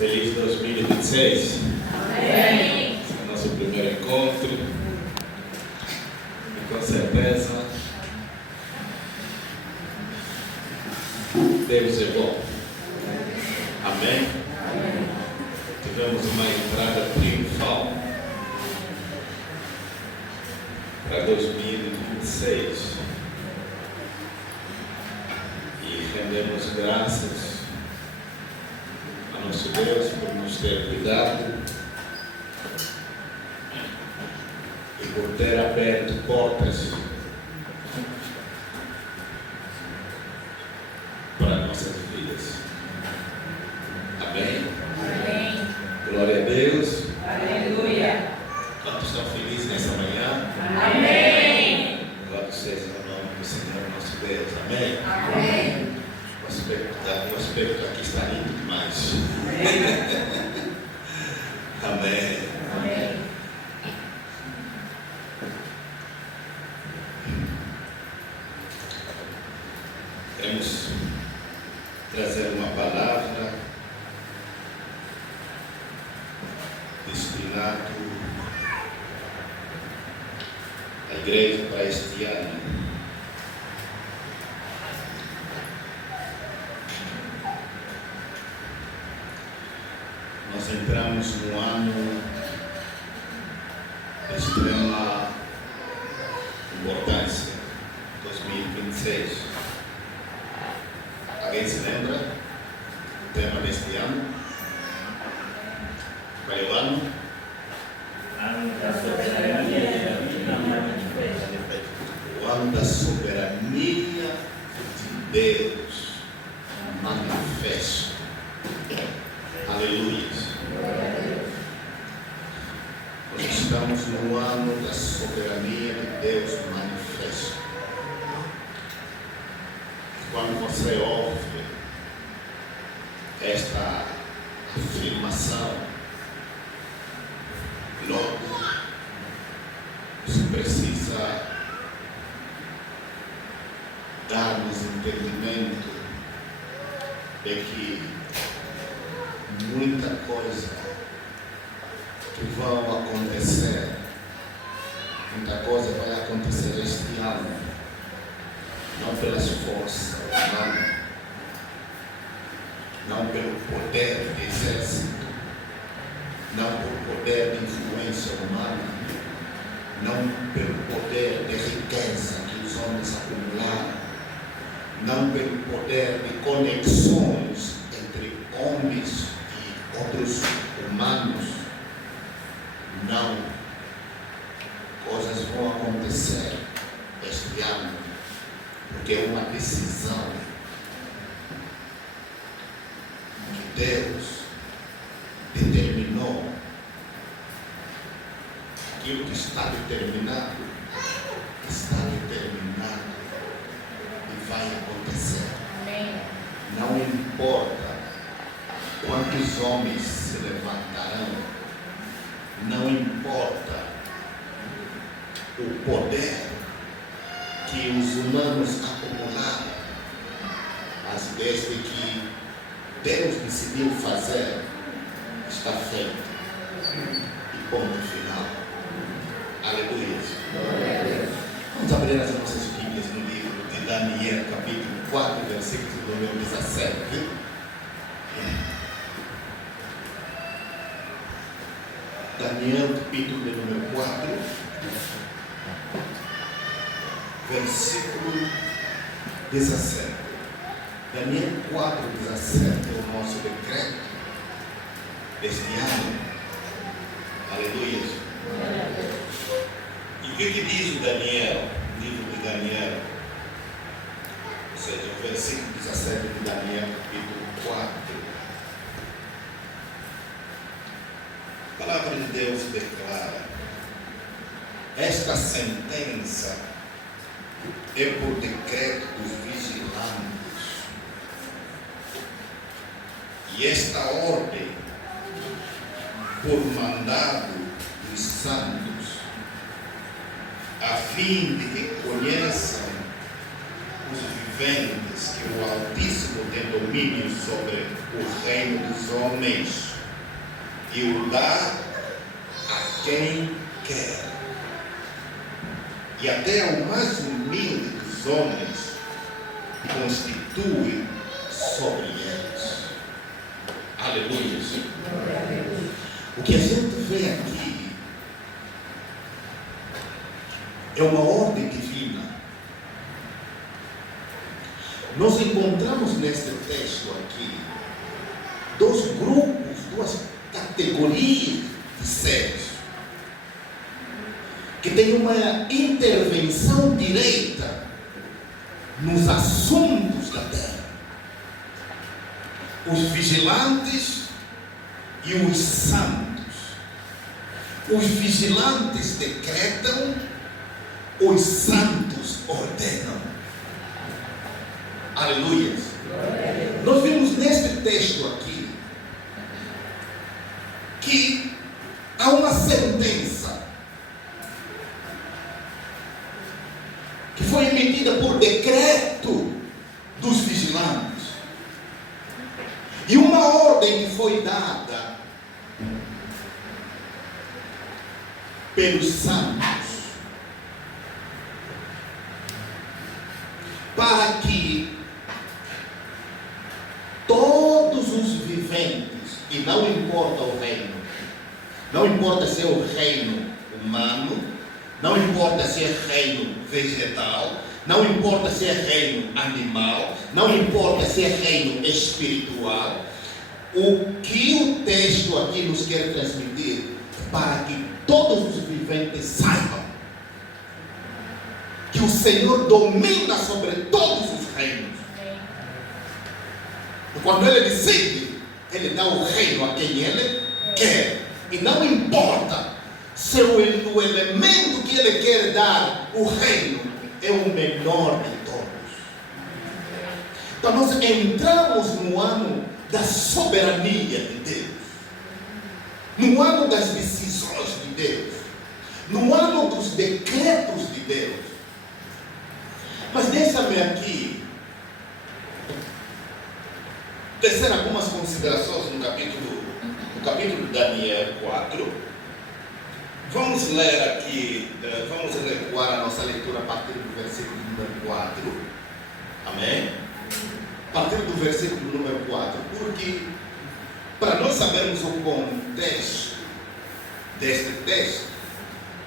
Feliz 2026. Amém. Esse é o nosso primeiro encontro. E com certeza Deus é bom. Amém? Tivemos uma entrada triunfal para 2026 e rendemos graças a nosso Deus por nos ter cuidado e por ter aberto portas para nossas vidas. Amém? Amém. Glória a Deus. Aleluia. Quantos estão felizes nessa manhã? Amém. Louvado seja o nome do Senhor nosso Deus. Amém? Amém. O aspecto aqui está lindo demais. Amém. Amém. Queremos trazer uma palavra destinada à igreja para este ano. Nós entramos num ano de extrema importância, 2026. Alguém se lembra o tema deste ano? Qual é o ano? O ano da soberania de Deus manifesto. Aleluia. Nós estamos no ano da soberania de Deus manifesto. Quando você ouve esta afirmação, logo você precisa dar-nos entendimento de que muita coisa que vão acontecer, muita coisa vai acontecer este ano, não pelas forças humanas, não pelo poder de exército, não por poder de influência humana, não pelo poder de riqueza que os homens acumularam, não pelo poder de conexões entre homens e outros humanos. Não. Coisas vão acontecer este ano, porque é uma decisão que Deus determinou. Aquilo que está determinado, está determinado e vai acontecer. Amém. Não importa quantos homens se levantarão, não importa o poder que os humanos acumularam, mas desde que Deus decidiu fazer, está feito. E ponto final. Aleluia. Vamos abrir as nossas Bíblias no livro de Daniel, capítulo 4, versículo número 17. Daniel, capítulo de número 4, versículo 17. Daniel 4, 17 é o nosso decreto deste ano. Aleluia. E o que diz o Daniel, o livro de Daniel? Ou seja, o versículo 17 de Daniel, capítulo 4. A palavra de Deus declara: esta sentença é por decreto dos vigilantes, e esta ordem por mandado dos santos, a fim de que conheçam os viventes, que o Altíssimo tem domínio sobre o reino dos homens e o dá a quem quer. E até o mais humilde dos homens constitui sobre eles. Aleluia. O que a gente vê aqui é uma ordem divina. Nós encontramos neste texto aqui dois grupos, duas categorias de seres que têm uma intervenção direta nos assuntos da terra. Os vigilantes e os santos. Os vigilantes decretam, os santos ordenam. Aleluia. Nós vimos neste texto aqui que há uma sentença que foi emitida por decreto dos vigilantes e uma ordem que foi dada pelos santos para que todos os viventes, e não importa o reino, não importa se é o reino humano, não importa se é reino vegetal, não importa se é reino animal, não importa se é reino espiritual, o que o texto aqui nos quer transmitir é para que todos os viventes saibam que o Senhor domina sobre todos os reinos. E quando Ele decide, Ele dá o reino a quem Ele quer. E não importa se o elemento que Ele quer dar o reino é o menor de todos. Então nós entramos no ano da soberania de Deus, no ano das decisões de Deus, no ano dos decretos de Deus. Mas deixa-me aqui tecer algumas considerações no capítulo de Daniel 4. Vamos ler aqui, vamos recuar a nossa leitura a partir do versículo número 4. Amém? A partir do versículo número 4, porque para nós sabermos o contexto deste texto,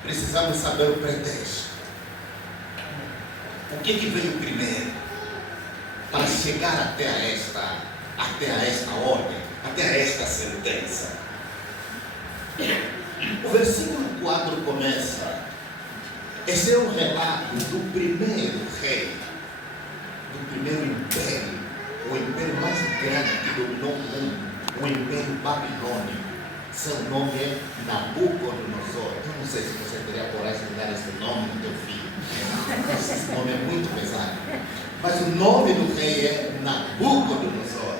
precisamos saber o pretexto. O que veio primeiro para chegar até a esta ordem, até a esta sentença? O versículo 4 começa. Esse é um relato do primeiro rei, do primeiro império, o império mais grande que dominou o mundo, o império babilônico. Seu nome é Nabucodonosor. Eu não sei se você teria coragem de dar esse nome no teu filho. Esse nome é muito pesado. Mas o nome do rei é Nabucodonosor.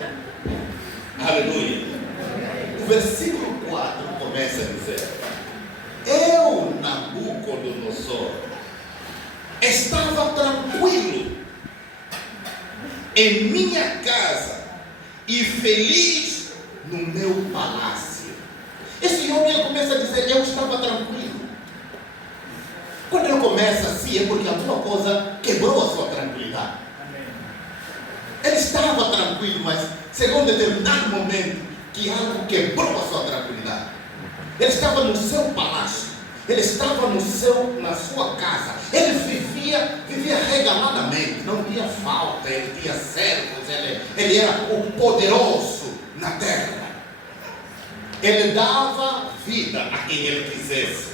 Aleluia. O versículo 4 começa a dizer: eu, Nabucodonosor, estava tranquilo em minha casa e feliz no meu palácio. Esse homem começa a dizer: eu estava tranquilo. Quando ele começa assim, é porque alguma coisa quebrou a sua tranquilidade. Ele estava tranquilo, mas chegou um determinado momento que algo quebrou a sua tranquilidade. Ele estava no seu palácio, ele estava na sua casa, ele vivia regaladamente, não tinha falta, ele tinha servos, ele era o poderoso na terra. Ele dava vida a quem ele quisesse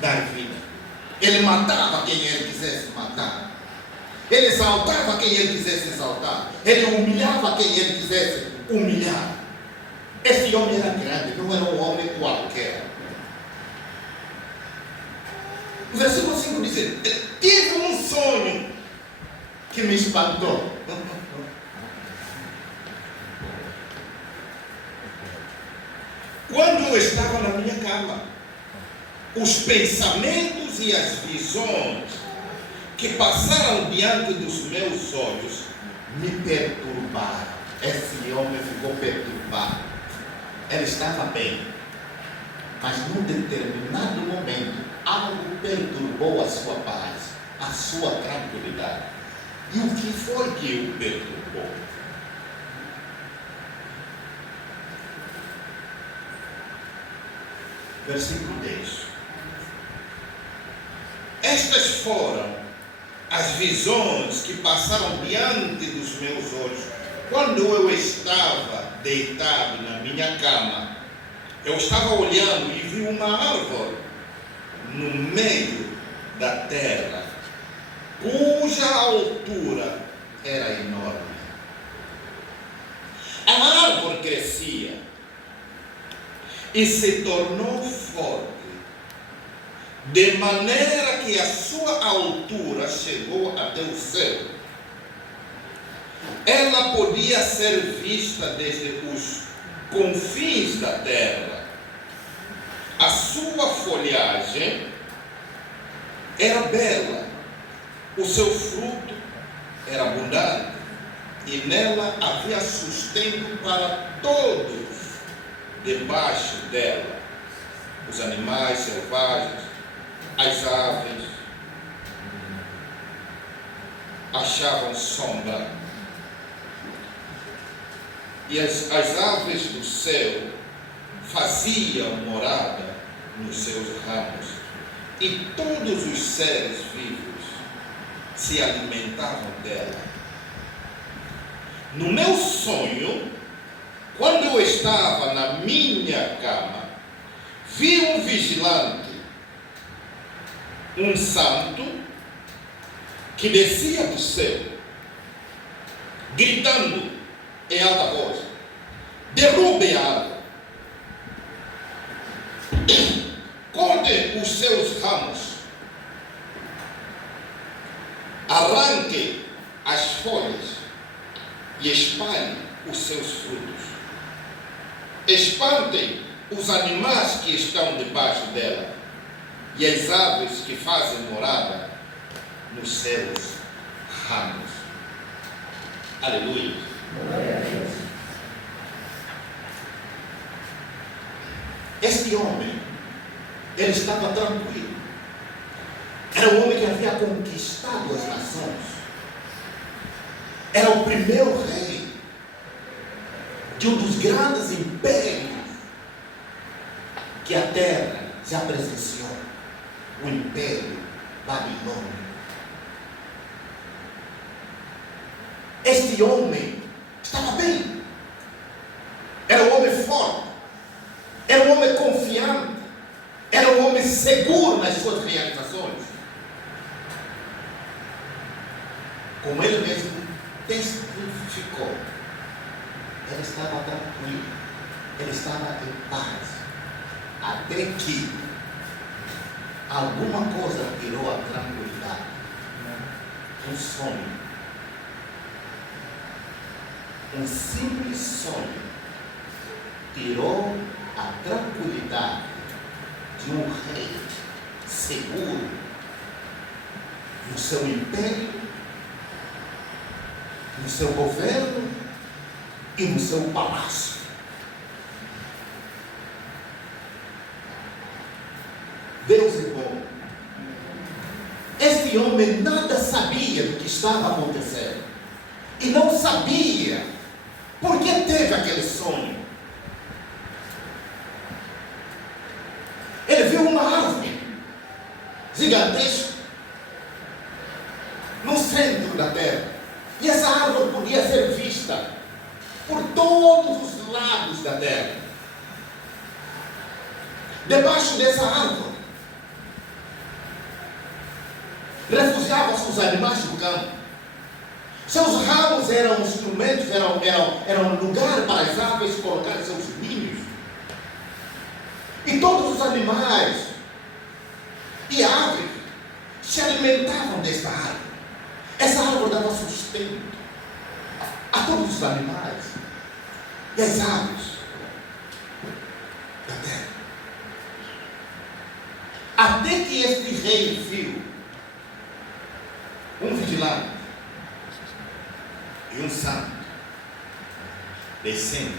dar vida. Ele matava quem ele quisesse matar. Ele exaltava quem ele quisesse exaltar. Ele humilhava quem ele quisesse humilhar. Esse homem era grande, não era um homem qualquer. O versículo 5 diz: tive um sonho que me espantou. Quando eu estava na minha cama, os pensamentos e as visões que passaram diante dos meus olhos me perturbaram. Esse homem ficou perturbado. Ele estava bem, mas num determinado momento algo perturbou a sua paz, a sua tranquilidade. E o que foi que o perturbou? Versículo 10. Estas foram as visões que passaram diante dos meus olhos quando eu estava deitado na minha cama. Eu estava olhando e vi uma árvore no meio da terra, cuja altura Era enorme. a árvore crescia e se tornou forte, de maneira que a sua altura chegou até o céu. Ela podia ser vista desde os confins da terra. A sua folhagem era bela, o seu fruto era abundante, e nela havia sustento para todos debaixo dela, os animais selvagens, as aves achavam sombra, e as aves do céu faziam morada nos seus ramos, e todos os seres vivos se alimentavam dela. No meu sonho, quando eu estava na minha cama, vi um vigilante, um santo, que descia do céu, gritando em alta voz: derrube a árvore, corte os seus ramos, arranque as folhas e espalhe os seus frutos. Espantem os animais que estão debaixo dela e as aves que fazem morada nos seus ramos. Aleluia. Este homem, ele estava tranquilo. Era um homem que havia conquistado as nações. Era o primeiro rei de um dos grandes impérios que a terra já presenciou, o Império Babilônico. Este homem estava bem. Era um homem forte. Era um homem confiante. Era um homem seguro nas suas realizações. Como ele mesmo testificou, ele estava tranquilo, ele estava em paz, até que alguma coisa tirou a tranquilidade. Um sonho, um simples sonho, tirou a tranquilidade de um rei seguro no seu império, no seu governo e no seu palácio. Deus é bom. Este homem nada sabia do que estava acontecendo e não sabia por que teve aquele sonho. Ele viu uma árvore gigantesca no centro da terra, e essa árvore podia ser vista por todos os lados da terra. Debaixo dessa árvore refugiavam-se os animais do campo. Seus ramos eram instrumentos, eram lugar para as aves colocarem seus ninhos. E todos os animais e aves se alimentavam desta árvore. Essa árvore dava sustento a todos os animais e as aves da terra. Até que este rei viu descendo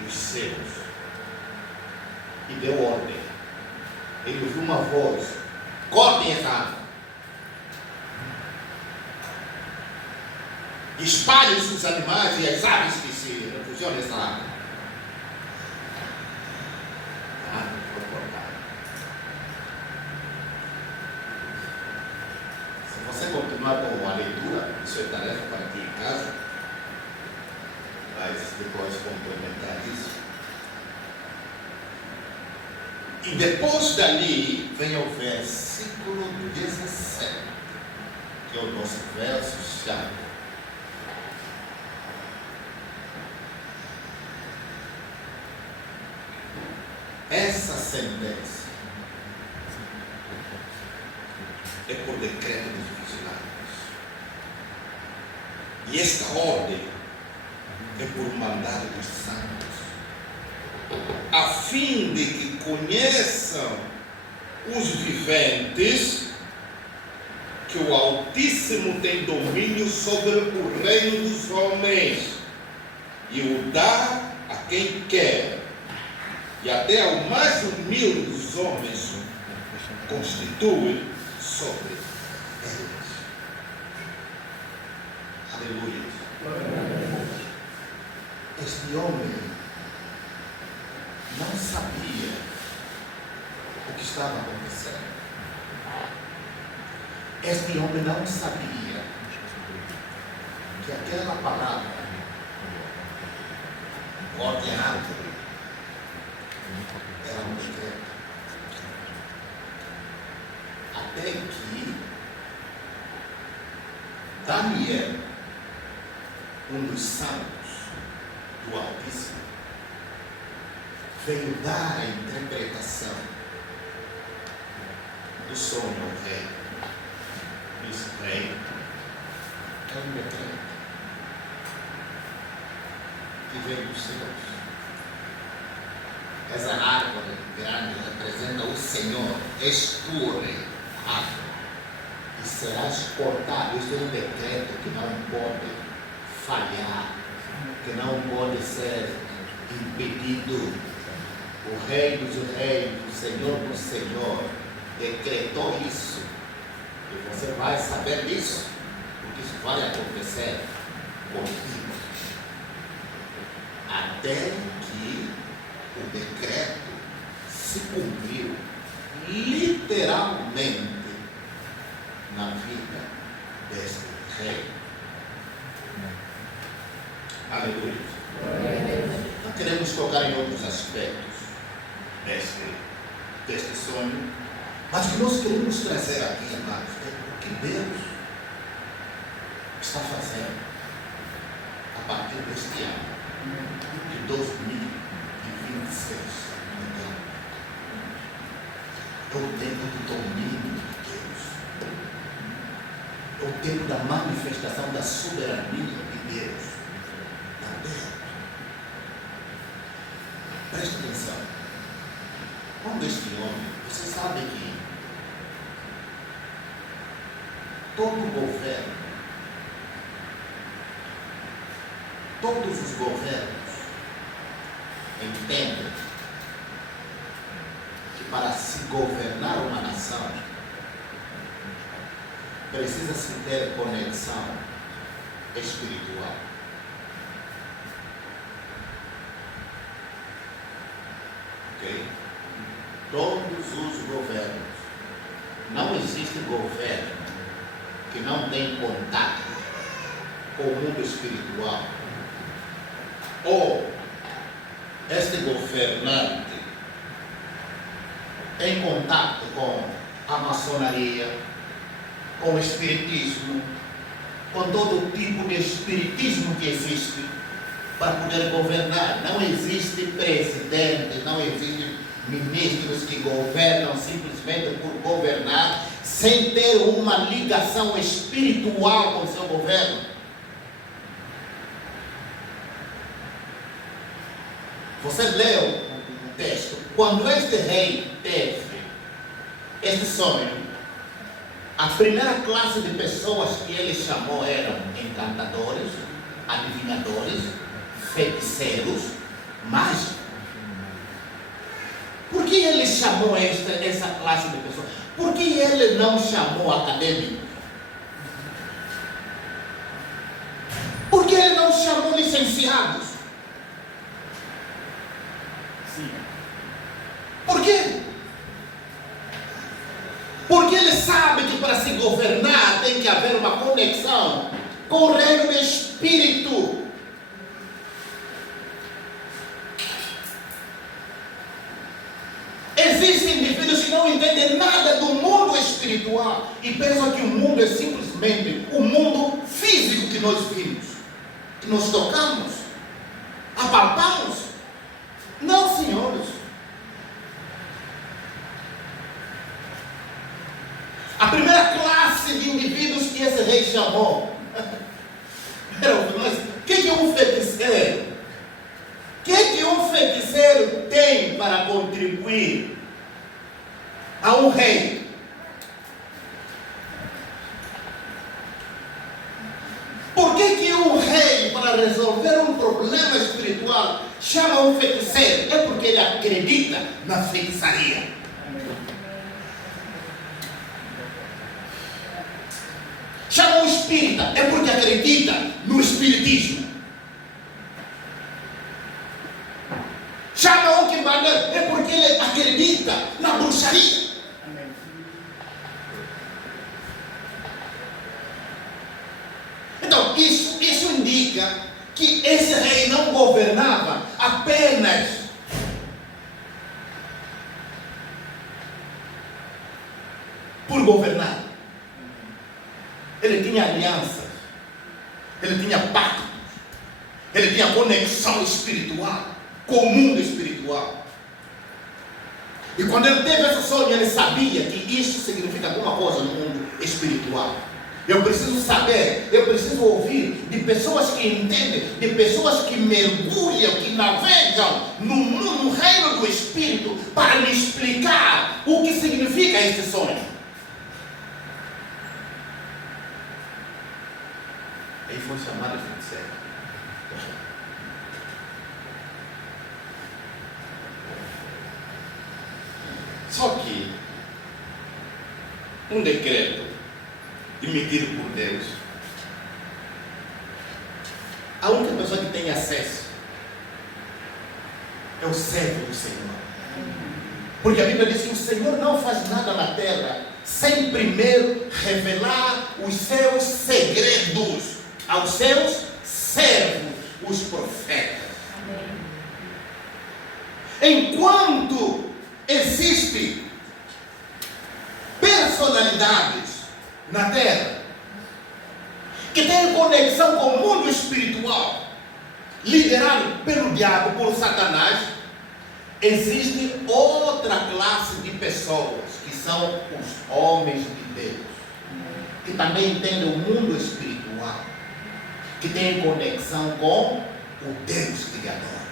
dos céus e deu ordem. Ele ouviu uma voz: cortem essa árvore, espalhem-se os animais e as aves que se refugiam nessa árvore. A árvore foi cortada. Se você continuar com a leitura, isso é tarefa para ti em casa, mas depois complementar isso. E depois dali vem o versículo 17, que é o nosso verso-chave. Essa sentença é por decreto dos vigilantes. E esta ordem é por mandado dos santos, a fim de que conheçam os viventes que o Altíssimo tem domínio sobre o reino dos homens e o dá a quem quer, e até ao mais humilde dos homens constitui sobre eles. Aleluia. Este homem não sabia o que estava acontecendo. Este homem não sabia que aquela palavra, corte a árvore, era um decreto. Até que Daniel, um dos santos do Altíssimo, veio dar a interpretação do sonho ao rei. Disse: rei, é um decreto que veio dos céus. Essa árvore grande representa o Senhor, expure a árvore e serás cortado. Isto é um decreto que não pode falhar, que não pode ser impedido. O Rei dos Reis, o Senhor do Senhor, decretou isso. E você vai saber disso, porque isso vai acontecer contigo. Até que o decreto se cumpriu literalmente na vida deste rei. Aleluia. Não queremos tocar em outros aspectos deste sonho, mas o que nós queremos trazer aqui, amados, é o que Deus está fazendo a partir deste ano de 2026. É o tempo do domínio de Deus, é o tempo da manifestação da soberania de Deus na terra. Preste atenção. Quando este homem, você sabe que todo governo, todos os governos entendem que para se governar uma nação precisa se ter conexão espiritual. Ok? Todos os governos. Não existe governo que não tem contato com o mundo espiritual. Ou este governante tem contato com a maçonaria, com o espiritismo, com todo tipo de espiritismo que existe para poder governar. Não existe presidente, não existe ministros que governam simplesmente por governar, sem ter uma ligação espiritual com o seu governo. Você leu o texto. Quando este rei teve este sonho, a primeira classe de pessoas que ele chamou eram encantadores, adivinhadores, feiticeiros mágicos. Por que ele chamou essa classe de pessoas? Por que ele não chamou acadêmicos? Por que ele não chamou licenciados? Sim. Por quê? Porque ele sabe que para se governar tem que haver uma conexão com o reino do Espírito. Existem indivíduos que não entendem nada do mundo espiritual e pensam que o mundo é simplesmente o mundo físico que nós vimos, que nós tocamos, apalpamos. Não, senhores. A primeira classe de indivíduos que esse rei chamou mas o que um feiticeiro? O que um feiticeiro tem para contribuir a um rei? Por que um rei, para resolver um problema espiritual, chama um feiticeiro? É porque ele acredita na feitiçaria. Chama um espírita, é porque acredita no espiritismo. Chama um que manda, é porque ele acredita na bruxaria. Então, isso indica que esse rei não governava apenas por governar. Ele tinha alianças, ele tinha pactos, ele tinha conexão espiritual com o mundo espiritual. E quando ele teve esse sonho, ele sabia que isso significa alguma coisa no mundo espiritual. Eu preciso saber, eu preciso ouvir de pessoas que entendem, de pessoas que mergulham, que navegam no reino do Espírito para me explicar o que significa esse sonho. Aí foi chamado de feiticeiro. Só que um decreto emitido por Deus, a única pessoa que tem acesso é o servo do Senhor. Porque a Bíblia diz que o Senhor não faz nada na terra sem primeiro revelar os seus segredos aos seus servos, os profetas. Enquanto existem personalidades na terra que têm conexão com o mundo espiritual, liderado pelo diabo, por Satanás, existe outra classe de pessoas que são os homens de Deus, que também entendem o mundo espiritual, que têm conexão com o Deus Criador.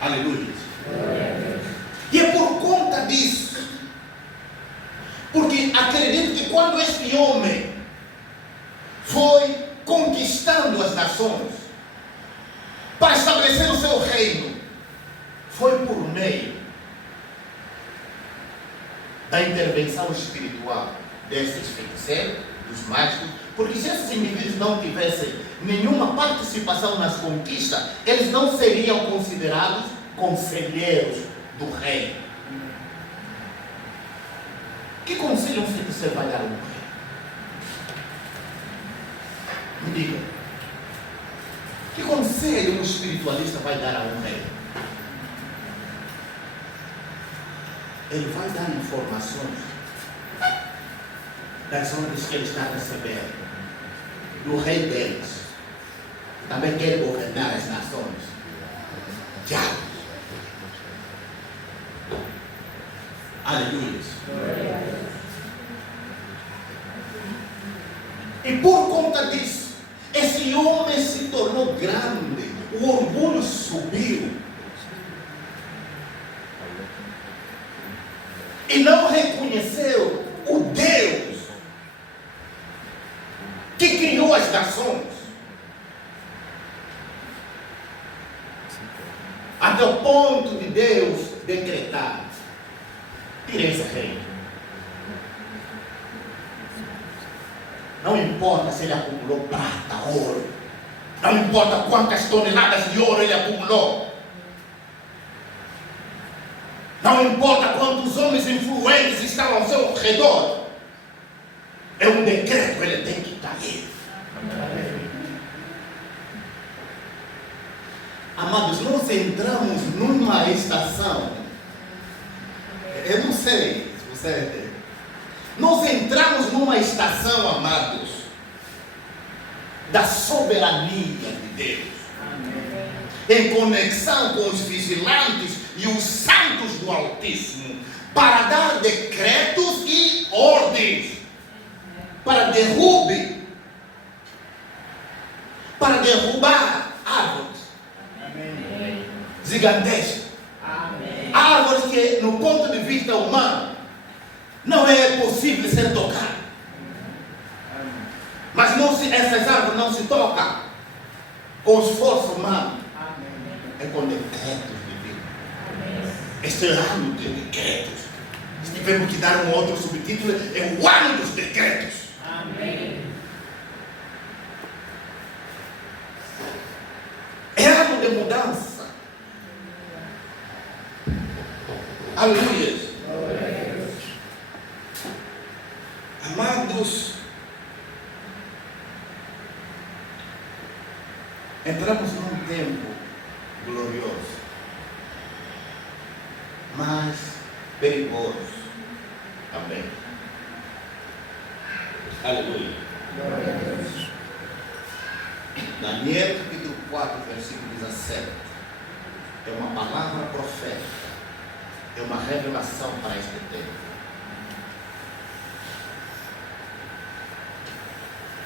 Aleluia. E é por conta disso, porque acredito que quando este homem foi conquistando as nações para estabelecer o seu reino, foi por meio da intervenção espiritual desses feiticeiros, dos mágicos, porque se esses indivíduos não tivessem nenhuma participação nas conquistas, eles não seriam considerados conselheiros do rei. Que conselho um feiticeiro vai dar a um rei? Me diga. Que conselho um espiritualista vai dar a um rei? Ele vai dar informações das ondas que ele está recebendo do rei deles, que também quer governar as nações. Diabos. Aleluia. E por conta disso, esse homem se tornou grande, o orgulho subiu, e não reconheceu o Deus que criou Até o ponto de Deus decretar: tire esse rei. Não importa se ele acumulou prata, ouro. Não importa quantas toneladas de ouro ele acumulou. Não importa quantos homens influentes estão ao seu redor. É um decreto, ele tem que cair. Amados, nós entramos numa estação. Eu não sei se você... Nós entramos numa estação, amados, da soberania de Deus. Em conexão com os vigilantes e os santos do Altíssimo, para dar decretos e ordens, para derrubar árvores gigantescas, árvores que no ponto de vista humano não é possível ser tocado. Mas essas árvores não se tocam com esforço humano. É com decretos divinos. Este é o ano de decretos. Se tivermos que dar um outro subtítulo, é o ano dos decretos. É ano de mudança. Aleluia. Amados, entramos num tempo glorioso, mas perigoso também. Aleluia. Daniel capítulo 4, versículo 17. É uma palavra profética. É uma revelação para este tempo.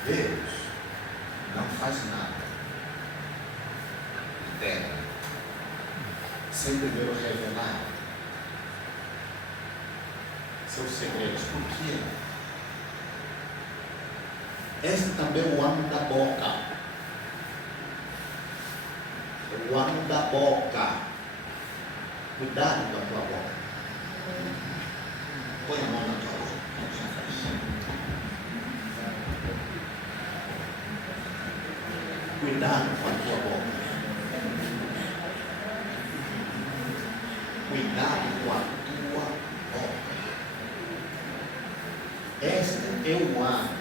Deus não faz nada de terra sem primeiro revelar seus segredos. Por quê? Este também é o ano da boca. É o ano da boca. Cuidado com a tua boca. Põe a mão na tua boca. Cuidado com a tua boca. Cuidado com a tua boca. Este é o ano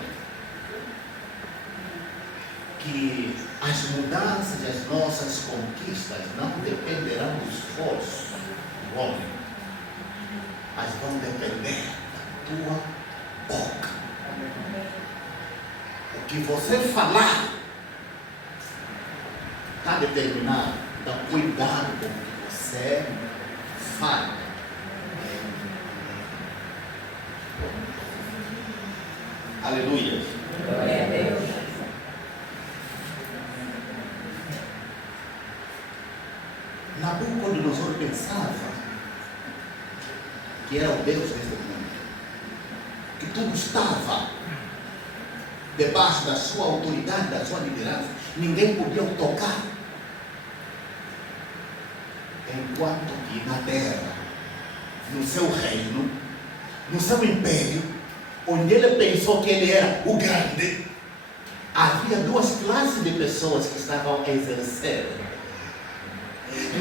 que as mudanças e as nossas conquistas não dependerão do esforço do homem, mas vão depender da tua boca. O que você falar está determinado. Então, cuidado com o que você fala. Aleluia. Glória a Deus. Nabucodonosor pensava que era o Deus desse mundo, que tudo estava debaixo da sua autoridade, da sua liderança. Ninguém podia o tocar. Enquanto que na terra, no seu reino, no seu império, onde ele pensou que ele era o grande, havia duas classes de pessoas que estavam a exercer.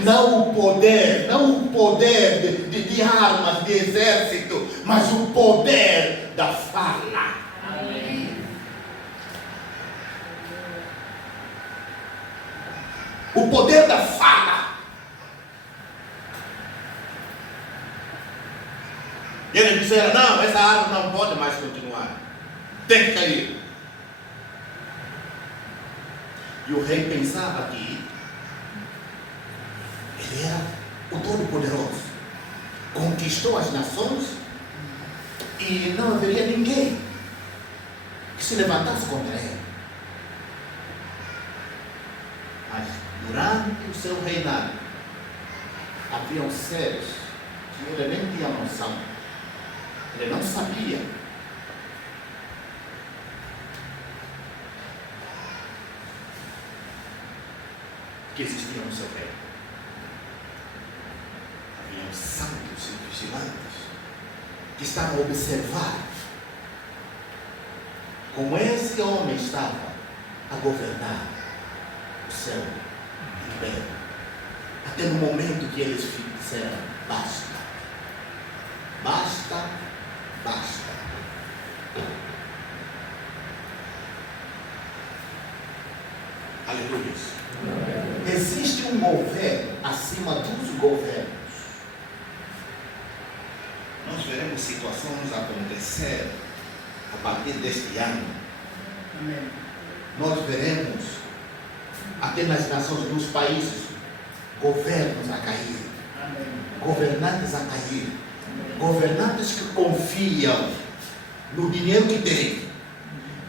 Não o poder de armas, de exército, mas o poder da fala. Amém. O poder da fala. E ele disseram: não, essa árvore não pode mais continuar. Tem que cair. E o rei pensava que ele era o Todo-Poderoso. Conquistou as nações e não haveria ninguém que se levantasse contra ele. Mas durante o seu reinado, haviam seres que ele nem tinha noção. Ele não sabia que existia no seu reino. os santos e vigilantes que estavam a observar como esse homem estava a governar o céu e terra. Até no momento que eles disseram: basta, basta, basta. Aleluia. Existe um governo acima dos governos. Nós veremos situações acontecer a partir deste ano. Amém. Nós veremos até nas nações dos países governos a cair, Amém. governantes a cair, governantes que confiam no dinheiro que têm,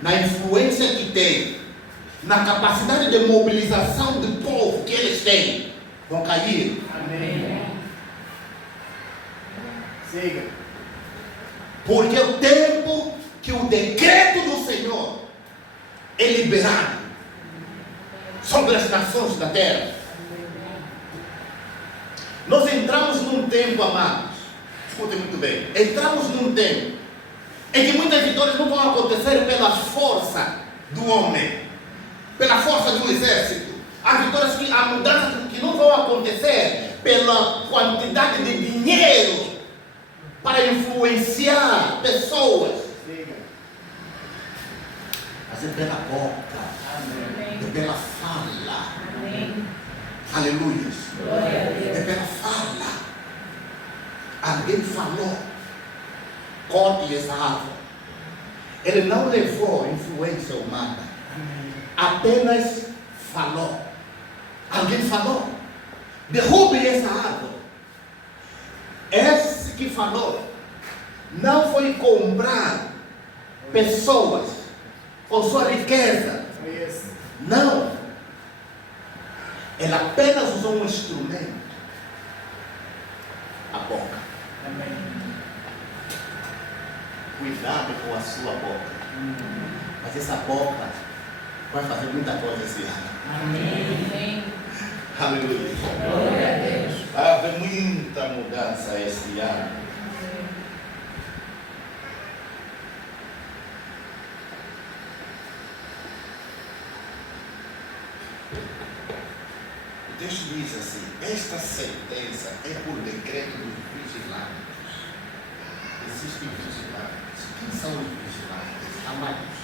na influência que têm, na capacidade de mobilização do povo que eles têm, vão cair. Amém. Siga. Porque é o tempo que o decreto do Senhor é liberado sobre as nações da terra. Nós entramos num tempo, amados, escutem muito bem, entramos num tempo em que muitas vitórias não vão acontecer pela força do homem, pela força do exército. Há vitórias que, há mudanças que não vão acontecer pela quantidade de dinheiro para influenciar pessoas, Siga. mas é pela boca, Amém. é pela fala. Amém. Aleluia. Glória a É Deus. pela fala. Alguém falou: corte essa árvore. Ele não levou influência humana, Amém. apenas falou. Alguém falou: derrube essa árvore. Esse que falou não foi comprar pessoas com sua riqueza. Yes. Não. Ele apenas usou um instrumento: a boca. Amém. Cuidado com a sua boca. Mas essa boca vai fazer muita coisa esse ano. Amém. Aleluia. Glória a Deus. Vai haver muita mudança este ano. O texto diz assim: esta sentença é por decreto dos vigilantes. Existem vigilantes. Quem são os vigilantes? Amados,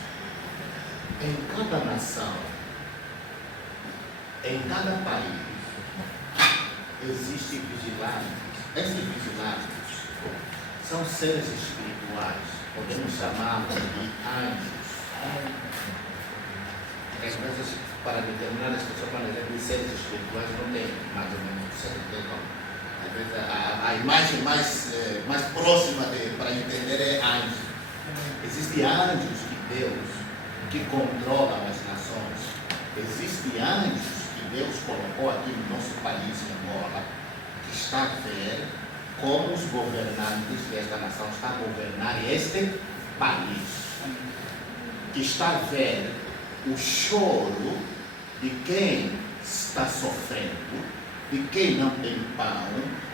em cada nação, em cada país, existem vigilantes. Esses vigilantes são seres espirituais, podemos chamá-los de anjos. Às vezes, para determinadas pessoas, quando exemplo, seres espirituais não tem mais ou menos certo. Às vezes, a imagem mais próxima para entender é anjo. Existem anjos de Deus que controlam as nações. Existem anjos que Deus colocou aqui no nosso país agora, que está a ver como os governantes desta nação estão a governar este país. Que está a ver o choro de quem está sofrendo, de quem não tem pão,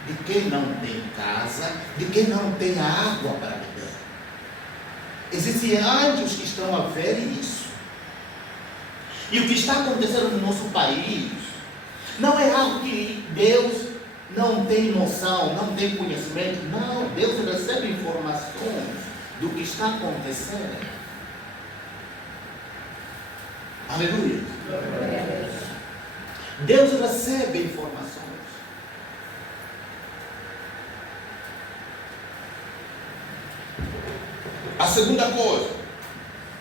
de quem não tem casa, de quem não tem água para beber. Existem anjos que estão a ver isso. E o que está acontecendo no nosso país não é algo que Deus não tem noção, não tem conhecimento. Não, Deus recebe informações do que está acontecendo. Aleluia. Glória a Deus. Deus recebe informações. A segunda coisa,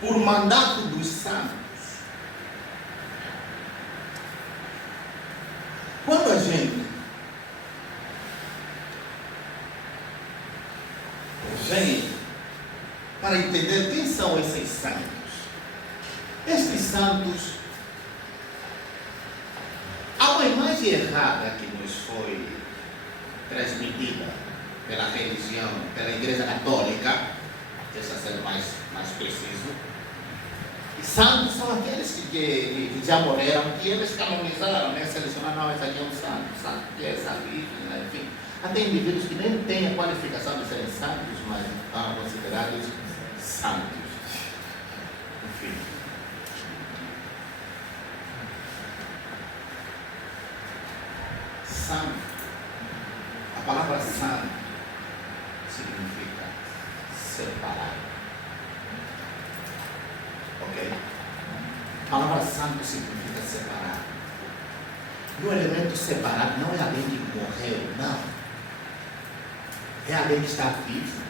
por mandato dos santos. Quando a gente vem para entender quem são esses santos, estes santos, há uma imagem errada que nos foi transmitida pela religião, pela Igreja Católica, deixa ser mais preciso. E santos são aqueles que já morreram, que eles canonizaram, né? Selecionaram, não, esse aqui é um santo, santo que é essa virgem, enfim. Até indivíduos que nem têm a qualificação de serem santos, mas são considerados santos. Enfim. Santo. A palavra santo significa separado. Ok? A palavra santo significa separado. E o elemento separado não é alguém que morreu, não. É alguém que está vivo,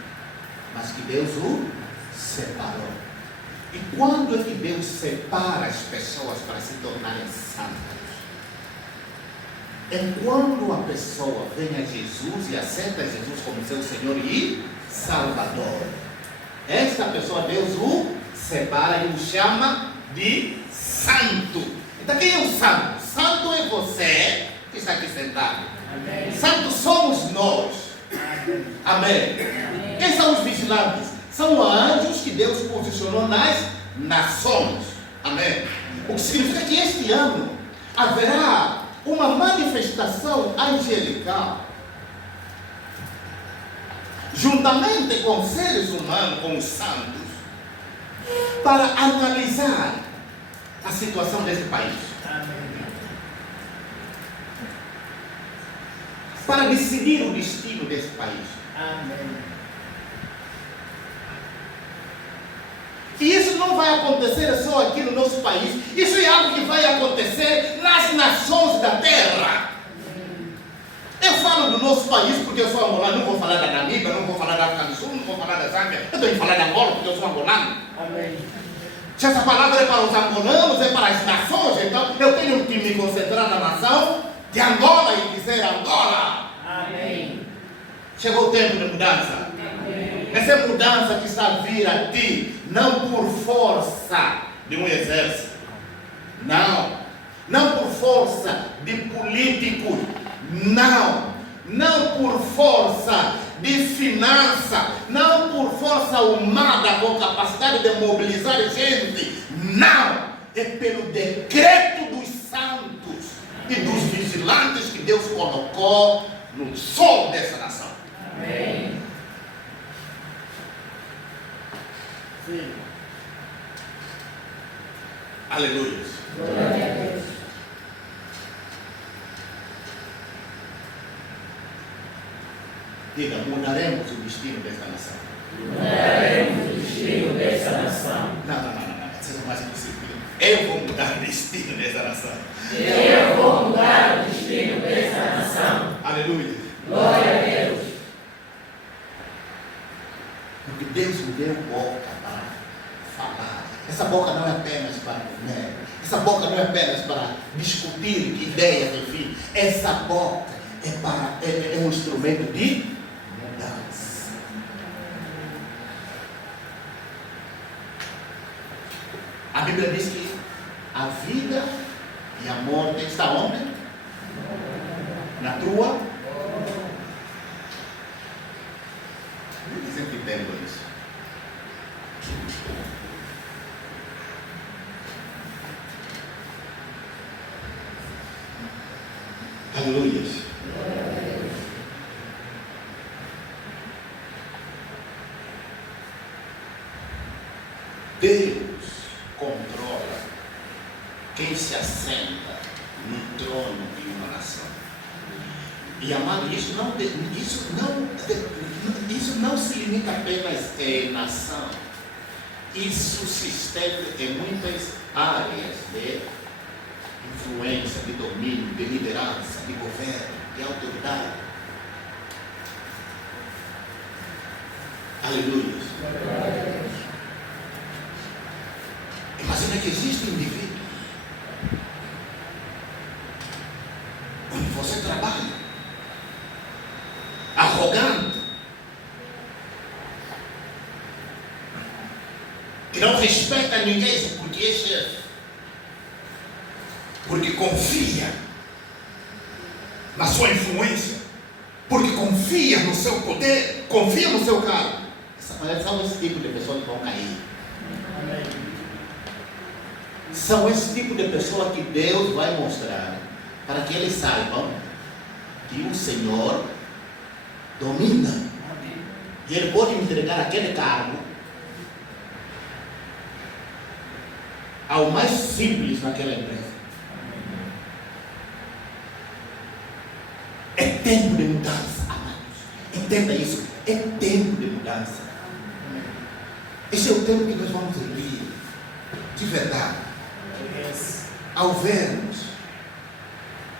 mas que Deus o separou. E quando é que Deus separa as pessoas para se tornarem santas? É quando a pessoa vem a Jesus e aceita Jesus como seu Senhor e Salvador. Esta pessoa Deus o separa e o chama de santo. Então quem é o santo? Santo é você que está aqui sentado. Amém. Santos somos nós. Amém. Amém. Quem são os vigilantes? São anjos que Deus posicionou nas nações. Amém. O que significa que este ano haverá uma manifestação angelical, juntamente com seres humanos, com os santos, para analisar a situação desse país, para decidir o destino desse país. E isso não vai acontecer só aqui no nosso país, isso é algo que vai acontecer nas nações da terra. Eu falo do nosso país porque eu sou angolano, não vou falar da Namíbia, não vou falar da África do Sul, não vou falar da Zâmbia, eu tenho que falar de Angola porque eu sou angolano. Se essa palavra é para os angolanos, é para as nações, então eu tenho que me concentrar na nação de Angola e dizer Angola. Amém. Chegou o tempo de mudança. Essa mudança que está a vir a ti, não por força de um exército, não por força de políticos, não por força de finança, não por força humana com capacidade de mobilizar gente, não, é pelo decreto dos santos e dos vigilantes que Deus colocou no sol dessa nação. Amém. Aleluia. Glória a Deus. Diga, mudaremos o destino desta nação. Mudaremos o destino dessa nação. Não, seja mais possível. Eu vou mudar o destino desta nação. Eu vou mudar o destino dessa nação. Aleluia. Glória a Deus. Porque Deus me deu boca para falar. Essa boca não é apenas para comer. Essa boca não é apenas para discutir ideias, enfim. Essa boca é um instrumento de mudança. A Bíblia diz que a vida e a morte está onde? Na tua. Eu sempre entendo isso. Aleluia. Deus controla quem se assenta no trono de uma nação. E amado, isso não se limita apenas em nação. Isso se estende em muitas áreas de influência, de domínio, de liderança, de governo, de autoridade. Aleluia. Imagina que existem indivíduos onde você trabalha arrogante, que não respeita ninguém porque é chefe, porque confia na sua influência, porque confia no seu poder, confia no seu cargo. São esse tipo de pessoas que vão cair. São esse tipo de pessoas que Deus vai mostrar para que eles saibam que o Senhor domina. E ele pode entregar aquele cargo ao mais simples naquela empresa. É tempo de mudança, amados. Entenda isso. É tempo de mudança. Esse é o tempo que nós vamos viver. De verdade. Ao vermos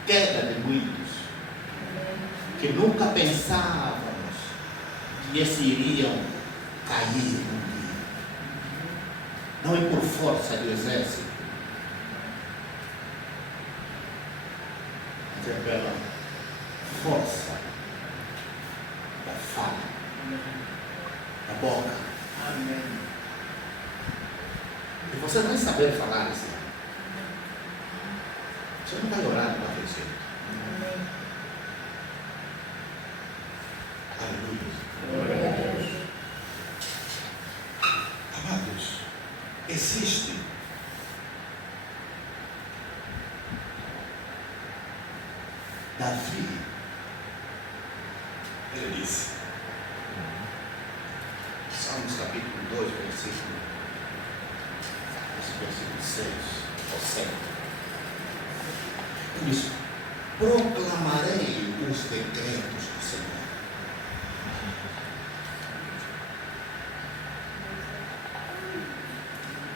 queda de muitos que nunca pensávamos que eles iriam cair um dia. Não é por força do exército, mas é pela força da fala, da boca. E você vai saber falar isso. Você não vai orar para você. Aleluia. Amados, existe Davi, ele disse, Salmos capítulo 2, versículo 6 ou 7. Ele diz: proclamarei os decretos do Senhor.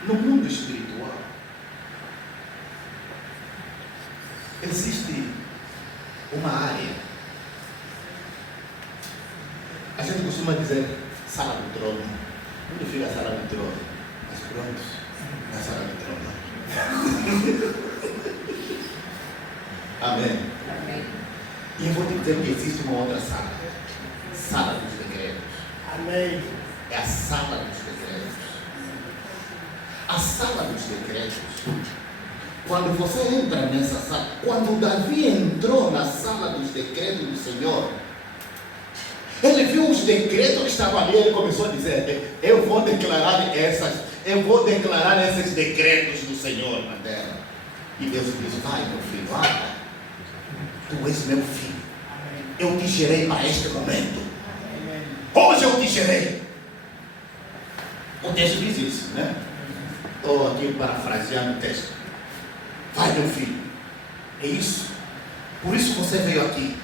No mundo espiritual, existe uma área. A gente costuma dizer sala do trono. Onde fica a sala do trono? Mas pronto, na sala do trono. Amém. E eu vou te dizer que existe uma outra sala. Sala dos decretos. Amém. É a sala dos decretos. A sala dos decretos. Quando você entra nessa sala, quando Davi entrou na sala dos decretos do Senhor, ele viu os decretos que estavam ali, ele começou a dizer: eu vou declarar esses decretos do Senhor na terra. E Deus diz: vai, meu filho, vai. Tu és meu filho. Eu te gerei para este momento. Hoje eu te gerei. O texto diz isso, né? Estou aqui parafraseando o texto. Vai, meu filho. É isso. Por isso você veio aqui,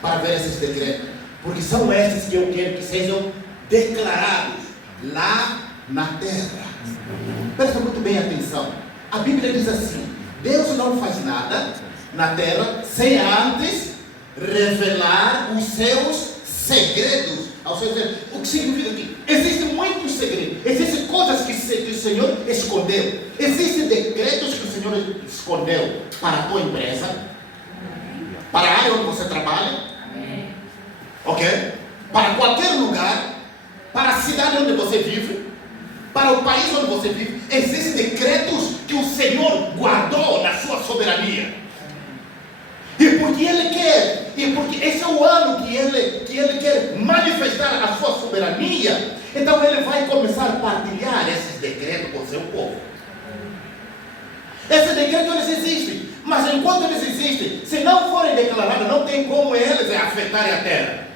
para ver esses decretos. Porque são esses que eu quero que sejam declarados lá na terra. Presta muito bem atenção. A Bíblia diz assim: Deus não faz nada na terra sem antes revelar os seus segredos aos seus segredos. O que significa aqui? Existem muitos segredos. Existem coisas que o Senhor escondeu. Existem decretos que o Senhor escondeu para a tua empresa, para a área onde você trabalha, ok? Para qualquer lugar, para a cidade onde você vive, para o país onde você vive. Existem decretos que o Senhor guardou na sua soberania. E porque Ele quer, e porque esse é o ano que Ele quer manifestar a sua soberania, então Ele vai começar a partilhar esses decretos com o seu povo. Esses decretos eles existem, mas enquanto eles existem, se não forem declarados, não tem como eles afetarem a terra.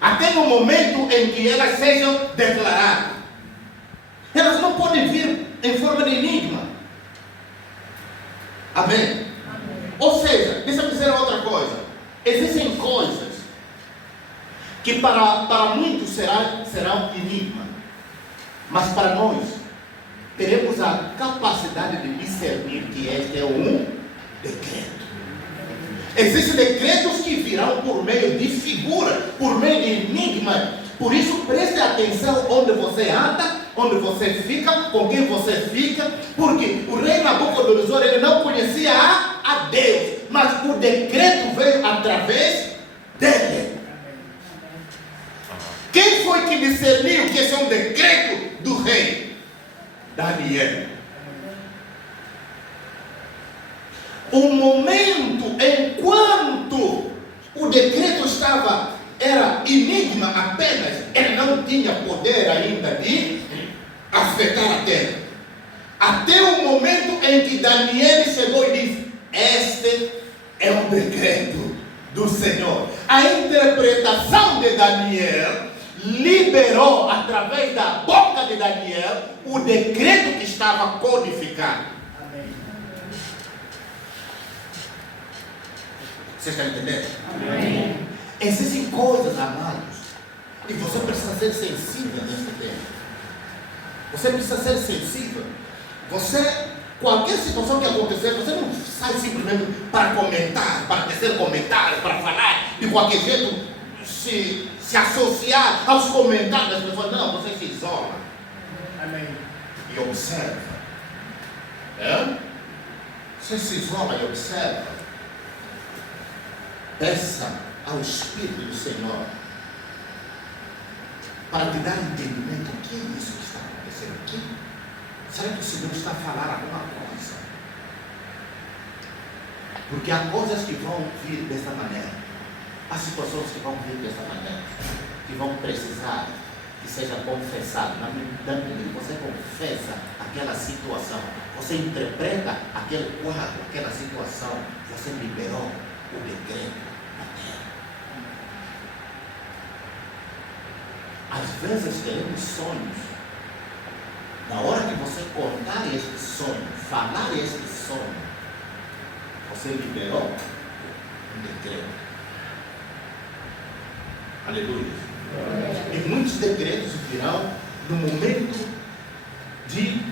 Até no momento em que elas sejam declaradas. Elas não podem vir em forma de enigma. Amém? Ou seja, deixa eu dizer outra coisa. Existem coisas que para muitos serão enigma. Mas para nós, teremos a capacidade de discernir que este é um decreto. Existem decretos que virão por meio de figura, por meio de enigma. Por isso, preste atenção onde você anda, onde você fica, com quem você fica. Porque o rei Nabucodonosor, ele não conhecia a Deus, mas o decreto veio através dele. Quem foi que discerniu que esse é um decreto do rei? Daniel. O momento enquanto o decreto era enigma apenas, ele não tinha poder ainda de afetar a terra. Até o momento em que Daniel chegou e disse: este é um decreto do Senhor. A interpretação de Daniel liberou, através da boca de Daniel, o decreto que estava codificado. Amém. Vocês estão entendendo? Amém. Existem coisas, amados, e você precisa ser sensível nesse tempo. Você precisa ser sensível. Qualquer situação que acontecer, você não sai simplesmente para comentar, para tecer comentários, para falar de qualquer jeito, se associar aos comentários das pessoas. Não, você se isola. Amém. E observa. Você se isola e observa. Peça ao Espírito do Senhor para te dar entendimento. O que é isso que está acontecendo aqui? Será que o Senhor está a falar alguma coisa? Porque há coisas que vão vir desta maneira. Há situações que vão vir desta maneira, que vão precisar que seja confessado. Na medida que você confessa aquela situação, você interpreta aquele quadro, aquela situação, você liberou o decreto na terra. Às vezes teremos sonhos. Na hora que você contar este sonho, falar este sonho, você liberou um decreto. Aleluia. E muitos decretos virão no momento de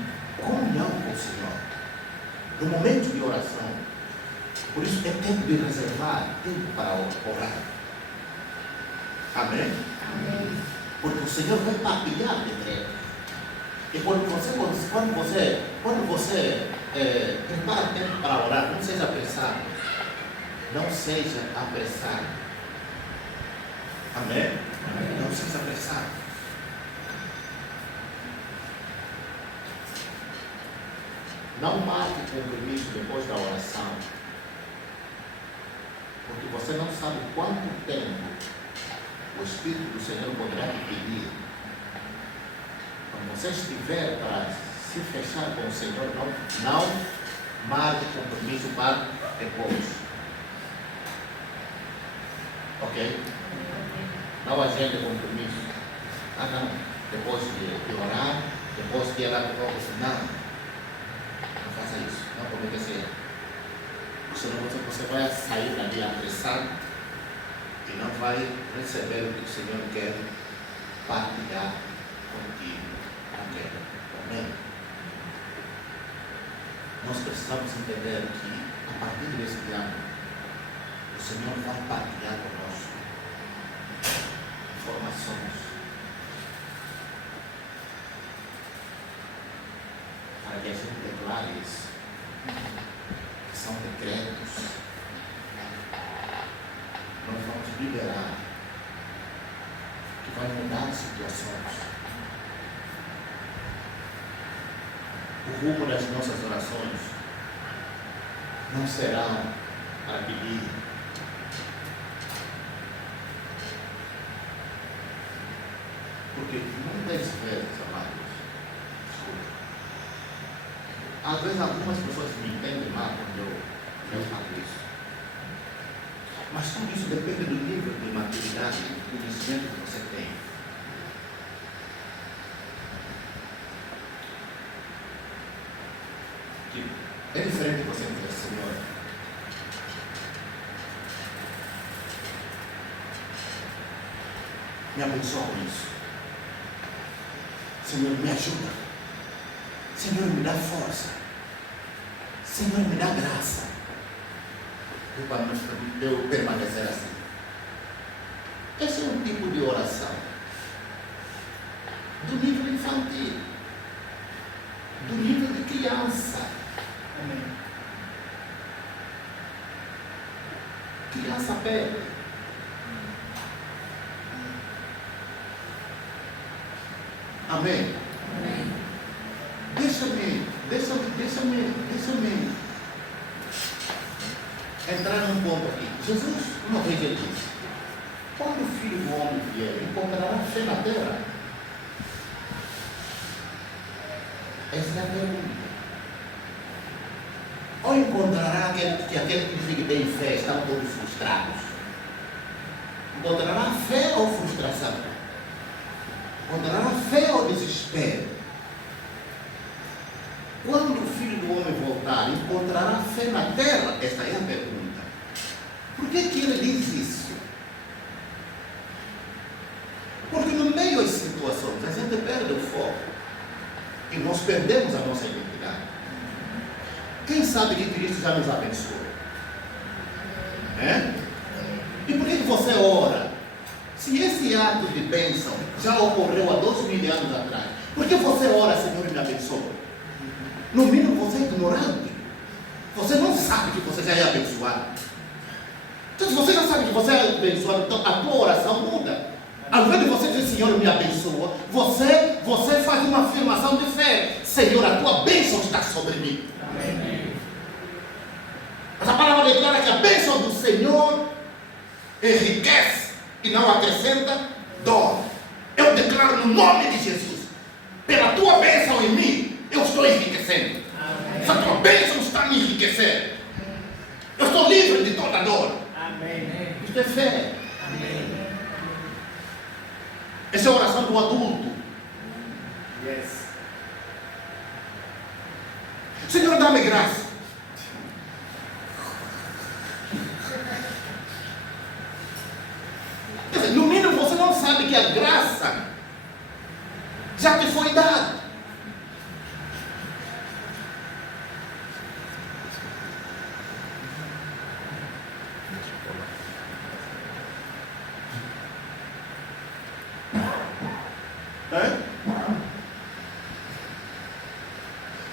comunhão com o Senhor, no momento de oração. Por isso é tempo de reservar tempo para orar. Amém? Amém. Porque o Senhor vai partilhar decretos. E quando você prepara tempo para orar, não seja apressado. Não seja apressado. Amém? Amém. Não seja apressado. Não marque compromisso depois da oração. Porque você não sabe quanto tempo o Espírito do Senhor poderá te pedir. Quando você estiver para se fechar com o Senhor, não marque compromisso para depois. Ok? Não agende compromisso. Não. Depois de orar, depois de orar com o não. Não faça isso. Não cometa esse erro. Senão você vai sair dali apressado e não vai receber o que o Senhor quer partilhar contigo. Amém? Nós precisamos entender que a partir desse ano o Senhor vai partilhar conosco informações para que a gente declare isso, que são decretos. Nós vamos liberar, que vai mudar situações. O rumo das nossas orações não será para pedir. Porque muitas vezes, amados, desculpa, às vezes algumas pessoas me entendem mal quando eu falo isso. Mas tudo isso depende do nível de maturidade e de conhecimento que você tem. É diferente de você dizer, Senhor, me abençoa com isso. Senhor, me ajuda. Senhor, me dá força. Senhor, me dá graça. Eu permanecer assim. Esse é um tipo de oração do nível infantil, do nível de criança. Amém. Criança pede. Amém? Amém. Deixa-me entrar num ponto aqui. Jesus, uma vez ele disse: quando o Filho do Homem vier, encontrará fé na terra? Essa é a pergunta. Ou encontrará aquele que fique bem em fé, estão todos frustrados? Encontrará fé ou frustração? Encontrará fé ou desespero? Quando o Filho do Homem voltar, encontrará fé na terra? Esta é a pergunta. Por que ele diz isso? Porque no meio das situações, a gente perde o foco. E nós perdemos a nossa identidade. Quem sabe que Cristo já nos abençoou? E por que você ora? Se esse ato de bênção já ocorreu há 2000 anos atrás, por que você ora, Senhor, me abençoa? No mínimo você é ignorante. Você não sabe que você já é abençoado. Então, se você já sabe que você é abençoado, então a tua oração muda. Ao invés de você dizer, Senhor, me abençoa, você faz uma afirmação de fé. Senhor, a tua bênção está sobre mim. Amém. Mas a palavra declara que a bênção do Senhor enriquece e não acrescenta dor. Eu declaro no nome de Jesus, pela tua bênção em mim, eu estou enriquecendo. Amém. Essa tua bênção está me enriquecendo. Eu estou livre de toda dor. Amém. Isto é fé. Amém. Essa é a oração do adulto. Yes. Senhor, dá-me graça. Quer dizer, no mínimo você não sabe que a graça já te foi dada.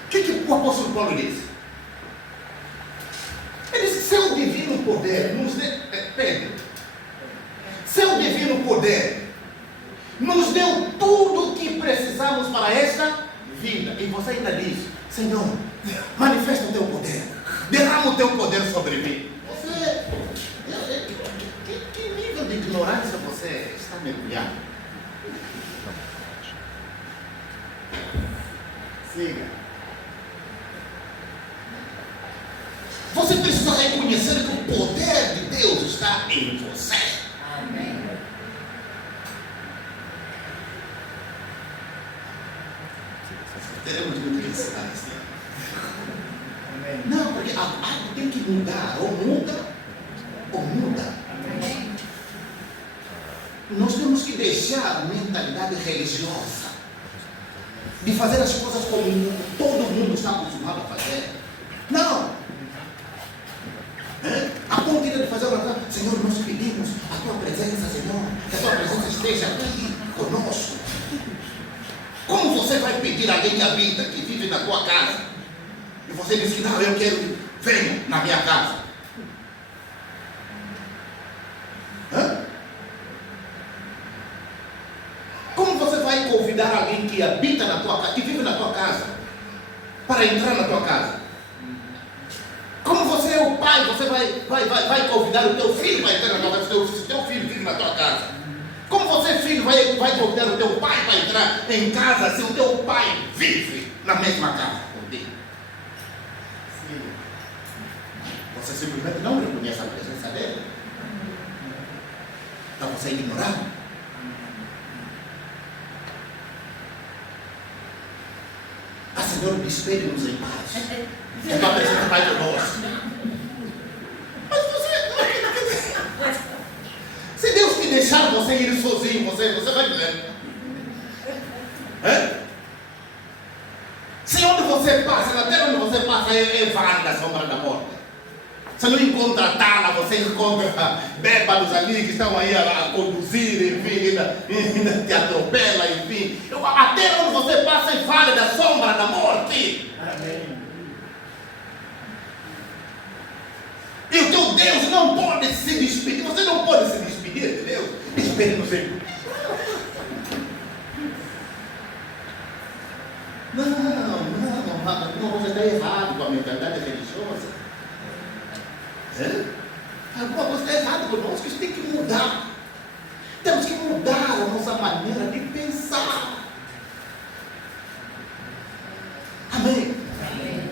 O que o apóstolo Paulo disse? Ele disse: seu divino poder nos deu. Pedro, seu divino poder nos deu tudo o que precisamos para esta vida. E você ainda diz: Senhor, manifesta o teu poder, derrama o teu poder sobre mim. Você, que nível de ignorância você está mergulhado? Siga. Você precisa reconhecer que o poder de Deus está em você. Amém. Teremos muita felicidade. Amém. Não, porque algo tem que mudar. Ou muda, ou muda. Amém. Nós temos que deixar a mentalidade religiosa de fazer as coisas como todo mundo está acostumado a fazer. Não. A ponto de fazer oração: Senhor, nós pedimos a tua presença, Senhor, que a tua presença esteja aqui conosco. Como você vai pedir a alguém que habita, que vive na tua casa, e você diz que não, eu quero, venha na minha casa? Como você vai convidar alguém que habita na tua casa, que vive na tua casa, para entrar na tua casa? Como você é o pai, você vai convidar o teu filho para entrar na tua casa, se teu filho vive na tua casa? Como você, filho, vai convidar o teu pai para entrar em casa se o teu pai vive na mesma casa contigo? Você simplesmente não reconhece a presença dele. Então você é ignorante. Senhor, despede-nos em paz. A tua presença vai conosco. Mas você, se Deus te deixar você ir sozinho, você vai dizer. Se onde você passa, na terra onde você passa, é vale da sombra da morte. Você não encontra tala, você encontra bêbados ali que estão aí a conduzir, enfim, ainda te atropela, enfim. A terra onde você passa é vale da sombra da morte. Amém. E o teu Deus não pode se despedir. Você não pode se despedir de Deus. Despede-nos em paz. Não, você está errado com a mentalidade religiosa. Alguma coisa está errada conosco, isso tem que mudar. Temos que mudar a nossa maneira de pensar. Amém? Amém.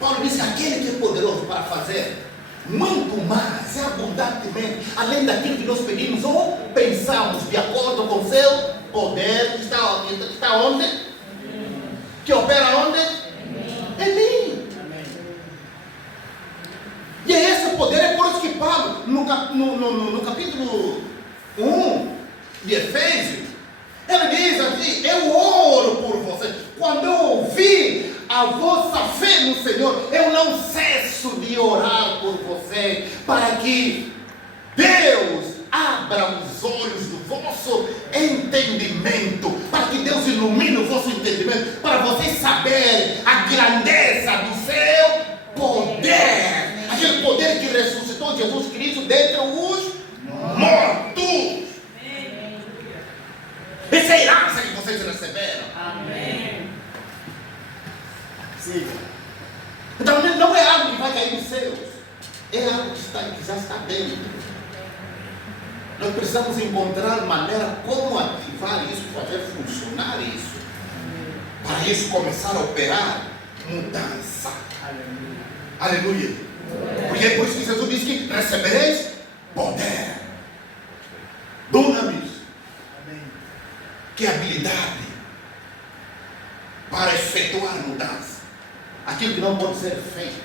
Paulo diz que aquele que é poderoso para fazer muito mais, é abundante abundantemente, além daquilo que nós pedimos ou pensamos, de acordo com o seu poder que está onde? Que opera onde? Em mim. E esse poder é por isso que Paulo, no capítulo 1 de Efésios, ele diz assim: eu oro por vocês. Quando eu ouvir a vossa fé no Senhor, eu não cesso de orar por vocês, para que Deus abra os olhos do vosso entendimento, para que Deus ilumine o vosso entendimento, para vocês saberem a grandeza do seu poder, aquele poder que ressuscitou Jesus Cristo dentre os mortos. Essa é a herança que vocês receberam. Amém. Siga. Então não é algo que vai cair dos céus, é algo que já está dentro. Nós precisamos encontrar maneira como ativar isso, fazer funcionar isso, para isso começar a operar mudança. Aleluia. Porque é por isso que Jesus disse que recebereis poder. Dunamis. Que habilidade para efetuar mudança. Aquilo que não pode ser feito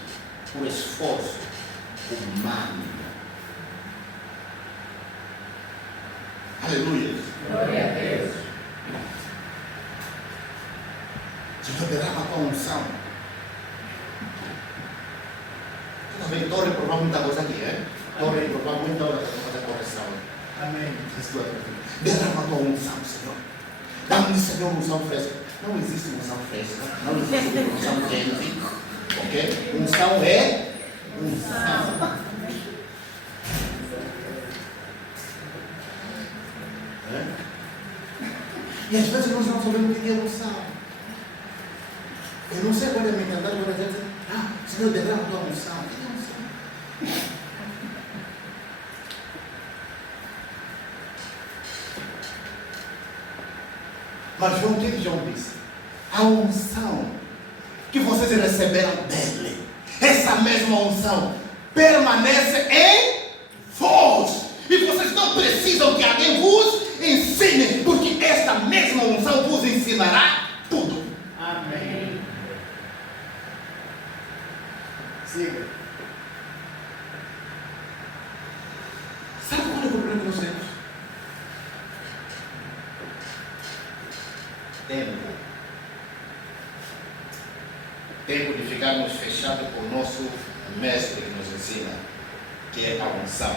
por esforço humano. Aleluia. Glória a Deus. Senhor, derrama a tua unção. Eu também estou reprovando muita coisa aqui, é? Estou reprovando muita correção. Amém. Derrama a tua unção, Senhor. Dá-me, Senhor, unção fresca. Não existe unção fresca. Não existe unção quente. Ok? Unção é unção. É? E às vezes nós não sabemos o que é unção. Eu não sei quando é me entender, quando a gente Senhor, derrama a tua unção. O que é unção? Mas João, o que João disse? A unção que vocês receberam dele, essa mesma unção permanece em vós. E vocês não precisam que alguém vos ensine, porque esta mesma unção vos ensinará tudo. Amém. Siga. Sabe qual é o problema que nós temos? Tempo de ficarmos fechados com o nosso mestre que nos ensina, que é a unção.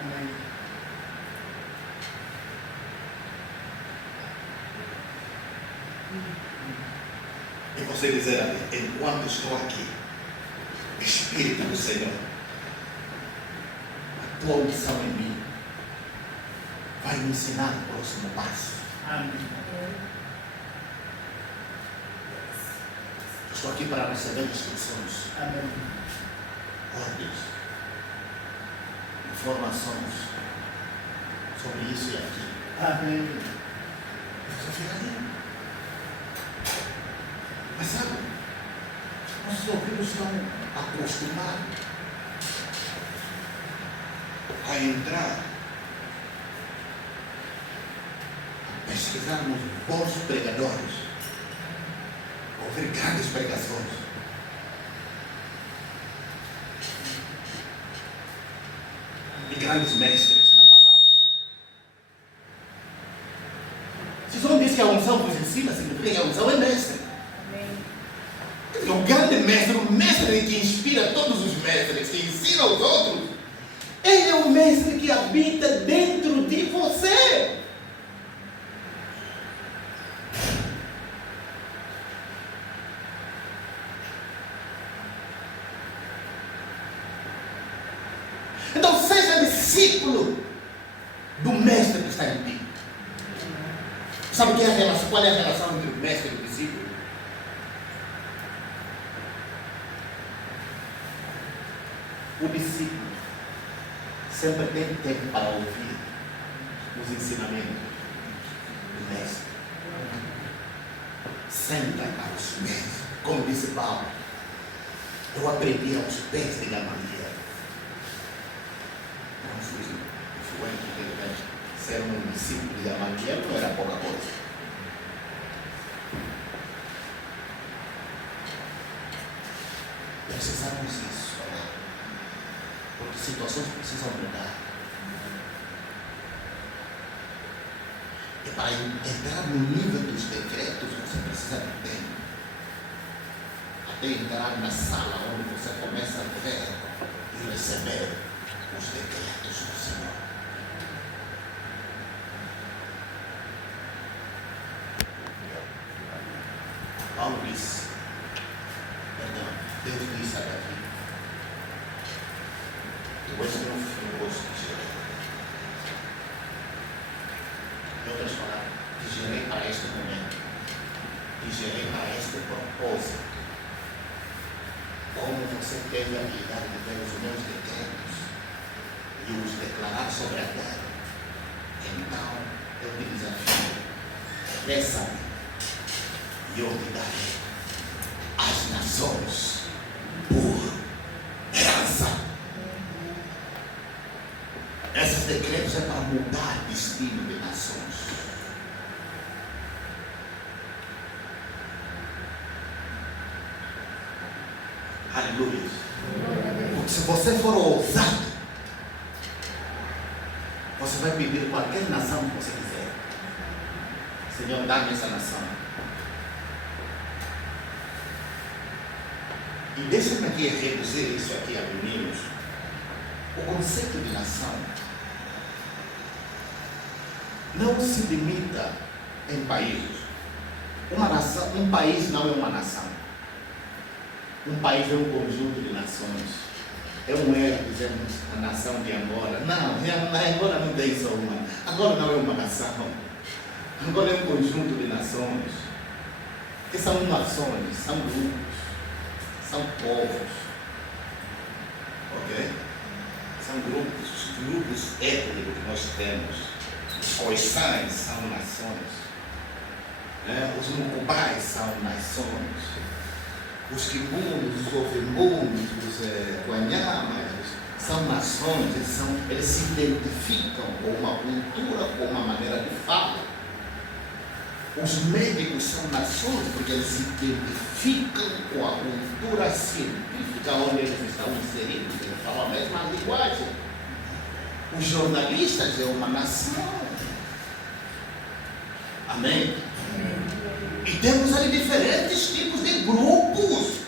Amém. E você dizer ali, enquanto estou aqui, Espírito do Senhor, a tua unção em mim vai me ensinar o próximo passo. Amém. Estou aqui para receber instruções, Amém. ordens, informações sobre isso e aquilo. Amém. Você fica ali. Mas sabe, nossos ouvidos estão acostumados a entrar, a pesquisarmos bons pregadores, ouvir grandes pregações. E grandes mestres na palavra. Se João diz que a unção vos ensina, significa que a unção é mestre. O grande mestre, o mestre que inspira todos os mestres, que ensina os outros, ele é o mestre que habita dentro de você. Então seja discípulo do mestre que está em ti. Sabe o que é a relação? Qual é a relação entre o mestre e o discípulo? O discípulo sempre tem tempo para ouvir os ensinamentos do mestre. Senta aos pés, como disse Paulo. Eu aprendi aos pés de Gamaliel. fui influente, de repente, ser um discípulo de Gamaliel não era pouca coisa. Precisamos disso, né? Porque situações precisam mudar. E para entrar no nível dos decretos, você precisa de tempo. Até entrar na sala onde você começa a ver e receber os decretos do Senhor. Paulo disse, Deus disse aqui, tu és meu filho, hoje te gerei. Em outras palavras, te gerei para este momento, te gerei para este propósito. Como você teve a habilidade de ver os meus decretos e os declarar sobre a terra, então eu te desafio, peça-me e eu te darei as nações por herança. Esses decretos é para mudar o destino de nações. Aleluia. Porque se você for ousado, você vai pedir qualquer nação que você quiser. Senhor, dá-me essa nação. E deixa-me aqui reduzir isso aqui a meninos. O conceito de nação não se limita em países. Uma nação, um país não é uma nação. Um país é um conjunto de nações. É um erro dizermos a nação de Angola. Não, na Angola não tem só uma. Angola não é uma nação. Angola é um conjunto de nações. Que são nações, são grupos, são povos. Ok? São grupos étnicos que nós temos. Os coiçães são nações. Os mucubais são nações. Os quibundos, os ovembuns, os guanhamas, são nações, eles se identificam com uma cultura, com uma maneira de fala. Os médicos são nações porque eles se identificam com a cultura científica onde eles estão inseridos, eles falam a mesma linguagem. Os jornalistas é uma nação. Amém? E temos ali diferentes tipos de grupos.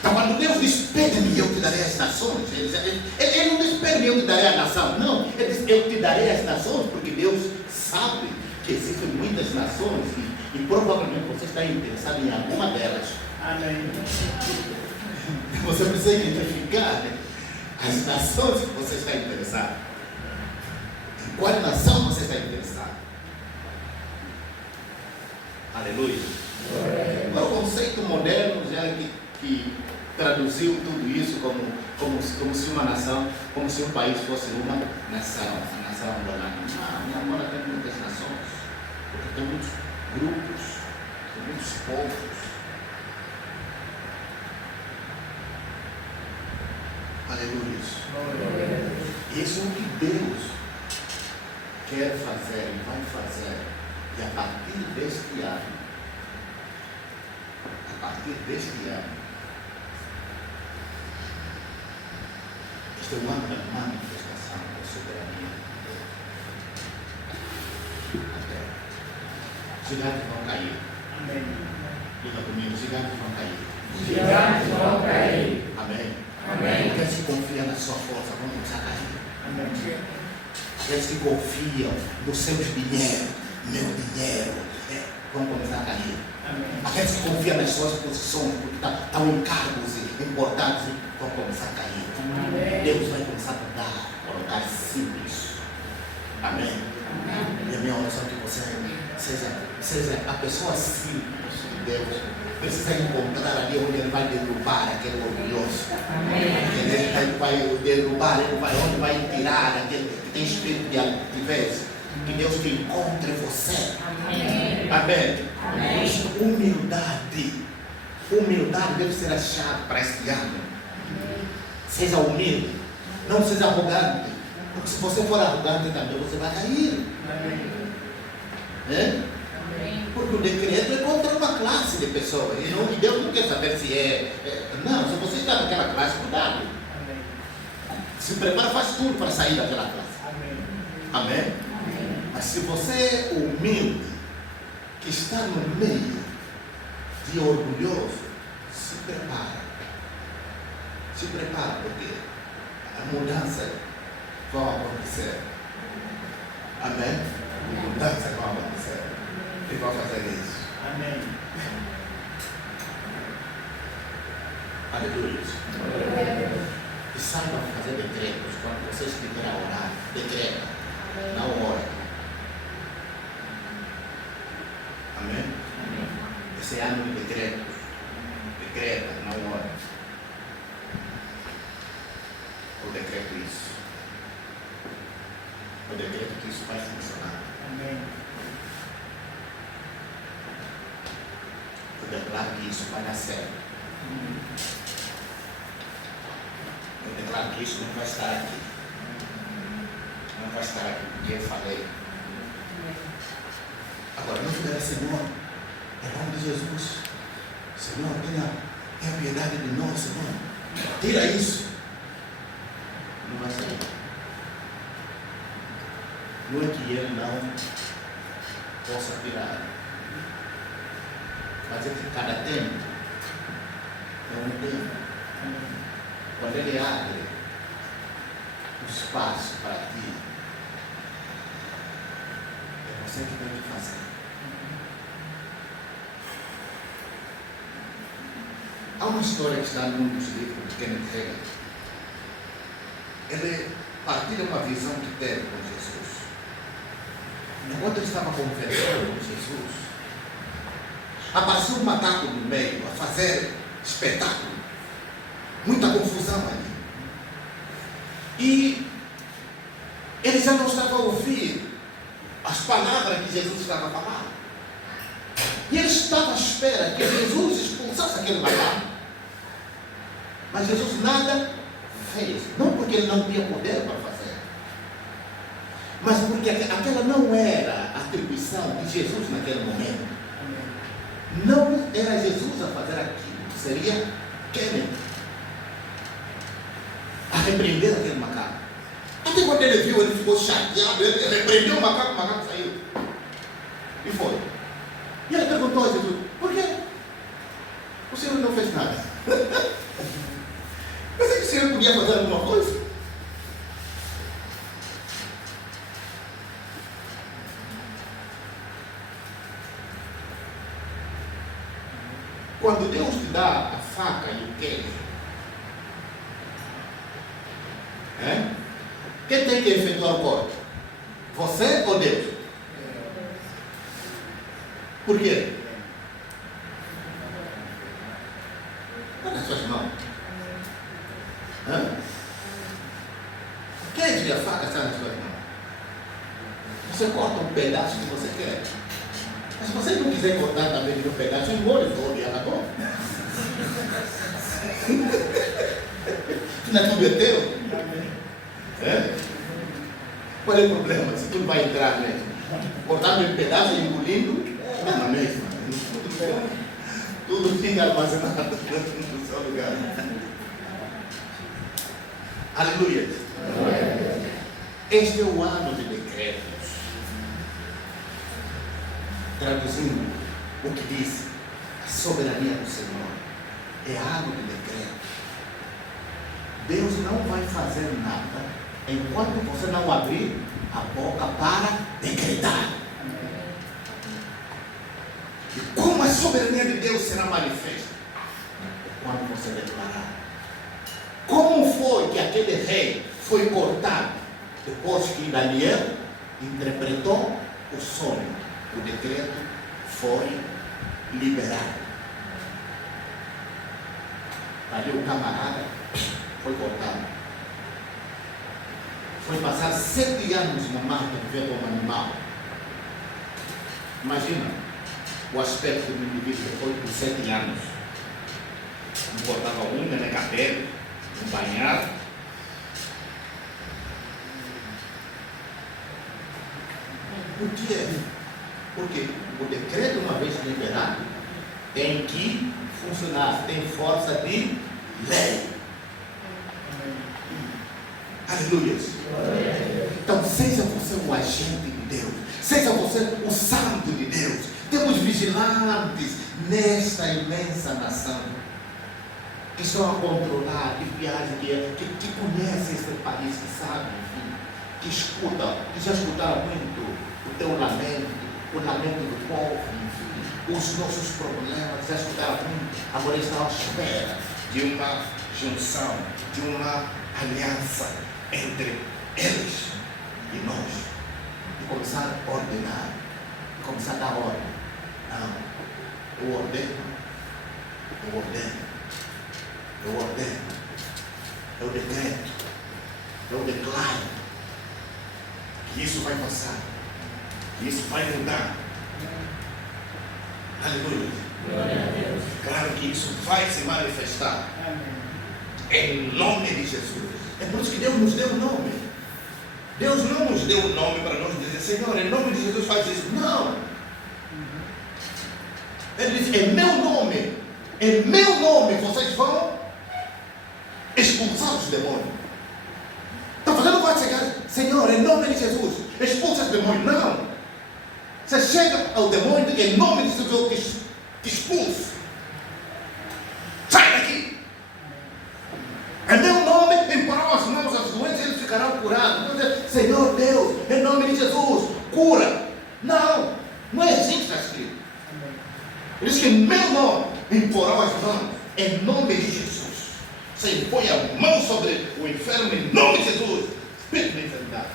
Então, quando Deus diz, pede-me e eu te darei as nações, ele não diz, pede-me e eu te darei a nação. Não, ele diz, eu te darei as nações, porque Deus sabe que existem muitas nações e provavelmente você está interessado em alguma delas. Amém. Você precisa identificar as nações que você está interessado. Em qual nação você está interessado? Aleluia. Agora, o conceito moderno já que traduziu tudo isso como se uma nação, como se um país fosse uma nação, a nação angolana. Não, Angola tem muitas nações, porque tem muitos grupos, tem muitos povos. Aleluia. Isso é o que Deus quer fazer e vai fazer. E a partir deste ano, este é o ano da manifestação da soberania de Deus. Até gigantes vão cair. Amém. Diga comigo, gigantes vão cair. Gigantes vão cair. Amém. Amém. Aqueles que confiam na sua força vão começar a cair. Amém. Aqueles que confiam nos seus dinheiros, meu dinheiro, vão começar a cair. Amém. Aqueles que confiam nas suas posições, porque estão em cargos importantes, vão começar a cair. Amém. Deus vai começar a mudar, colocar simples. Amém. Amém. E a minha oração é que você seja a pessoa simples de Deus. Precisa encontrar ali onde ele vai derrubar aquele orgulhoso. Amém. Ele vai derrubar, onde vai tirar aquele que tem espírito de altivez. Que Deus te encontre você. Amém. Amém. Amém. Humildade deve ser a chave para este ano. Seja humilde. Não seja arrogante. Porque se você for arrogante também, você vai cair. É? Porque o decreto é contra uma classe de pessoas. E Deus não quer saber se não, se você está naquela classe, cuidado. Se prepara, faz tudo para sair daquela classe. Amém? Mas se você é humilde, que está no meio de orgulhoso, se prepara. Se prepara, porque a mudança vai acontecer. Amém? A mudança vai acontecer. E vai fazer isso. Amém. Aleluia. E saiba fazer decretos. Quando você estiver a orar, decreta. Não ora. Amém? Esse ano de decretos. Decreta, não ora. Eu decreto isso. Eu decreto que isso vai funcionar. Amém. Eu declaro que isso vai dar certo. Eu declaro que isso não vai estar aqui. Não vai estar aqui, porque eu falei. Agora, não ficará, Senhor, em nome de Jesus. Senhor, tenha piedade de nós, Senhor. Tira isso. Não vai sair. Não é que ele não possa tirar. Mas é que cada tempo é um tempo. Quando ele abre o espaço para ti, é você que tem que fazer. Há uma história que está num dos livros de Kenneth Hagin. Ele partilha uma visão que teve com Jesus. Enquanto ele estava conversando com Jesus, apareceu um macaco no meio a fazer espetáculo. Muita confusão ali. E ele já não estava a ouvir as palavras que Jesus estava falando. E ele estava à espera que Jesus expulsasse aquele macaco. Mas Jesus nada fez. Não porque ele não tinha poder para fazer, mas porque aquela não era a atribuição de Jesus naquele momento. Não era Jesus a fazer aquilo. Seria Kenneth a repreender aquele macaco. Até quando ele viu, ele ficou chateado. Ele repreendeu o macaco saiu. E foi. E ele perguntou a Jesus: por quê? O Senhor não fez nada. Mas é que o Senhor podia fazer alguma coisa? Quando Deus te dá a faca e o queijo, quem tem que efetuar o corte? Você ou Deus? Por quê? Está nas suas mãos. Quem tira a faca está nas suas mãos. Você corta um pedaço que você quer. Mas se você não quiser cortar também de um pedaço, engole todo e acabou. Não é tudo é teu? Qual é o problema? Se tudo vai entrar mesmo. Cortando em pedaço e engolindo, é na mesma. Tudo fica armazenado no seu lugar. Aleluia. Este é o ano de decretos. Traduzindo o que diz a soberania do Senhor. É ano de decreto. Deus não vai fazer nada enquanto você não abrir a boca para decretar. E como a soberania de Deus será manifesta? Quando você declarar. Como foi que aquele rei foi cortado depois que Daniel interpretou o sonho? O decreto foi liberado. Ali o camarada foi cortado. Foi passar 7 anos na marca de ver como animal. Imagina o aspecto do indivíduo depois de 7 anos. Não cortava unha, nem cabelo, não banhava. Por quê? Porque o decreto, uma vez liberado, tem que funcionar, tem força de lei. Aleluia. Então, seja você um agente de Deus, seja você um santo de Deus. Temos vigilantes nesta imensa nação que estão a controlar, que viajam, que conhecem este país, que sabem, enfim, que escutam, que já escutaram muito o teu lamento, o lamento do povo, enfim, os nossos problemas, já escutaram muito. Agora estão à espera de uma junção, de uma aliança entre eles e nós, e começar a ordenar, e começar a dar ordem. Não, eu ordeno, eu decreto, eu declaro que isso vai passar, que isso vai mudar. Aleluia. Glória a Deus. Claro que isso vai se manifestar. Em nome de Jesus. É por isso que Deus nos deu o nome. Deus não nos deu o nome para nós dizer, Senhor, em nome de Jesus faz isso. Não. Ele diz, em meu nome vocês vão expulsar os demônios. Então você não vai chegar, Senhor, em nome de Jesus, expulsa os demônios. Não. Você chega ao demônio em nome de Jesus, eu te expulso. Sai daqui. Em meu nome, imporão as mãos aos doentes, eles ficarão curados. Então, Senhor Deus, em nome de Jesus, cura. Não, não é assim que está escrito. Ele diz que em meu nome, imporão as mãos, em nome de Jesus. Você impõe a mão sobre o enfermo em nome de Jesus. Espírito de enfermidade.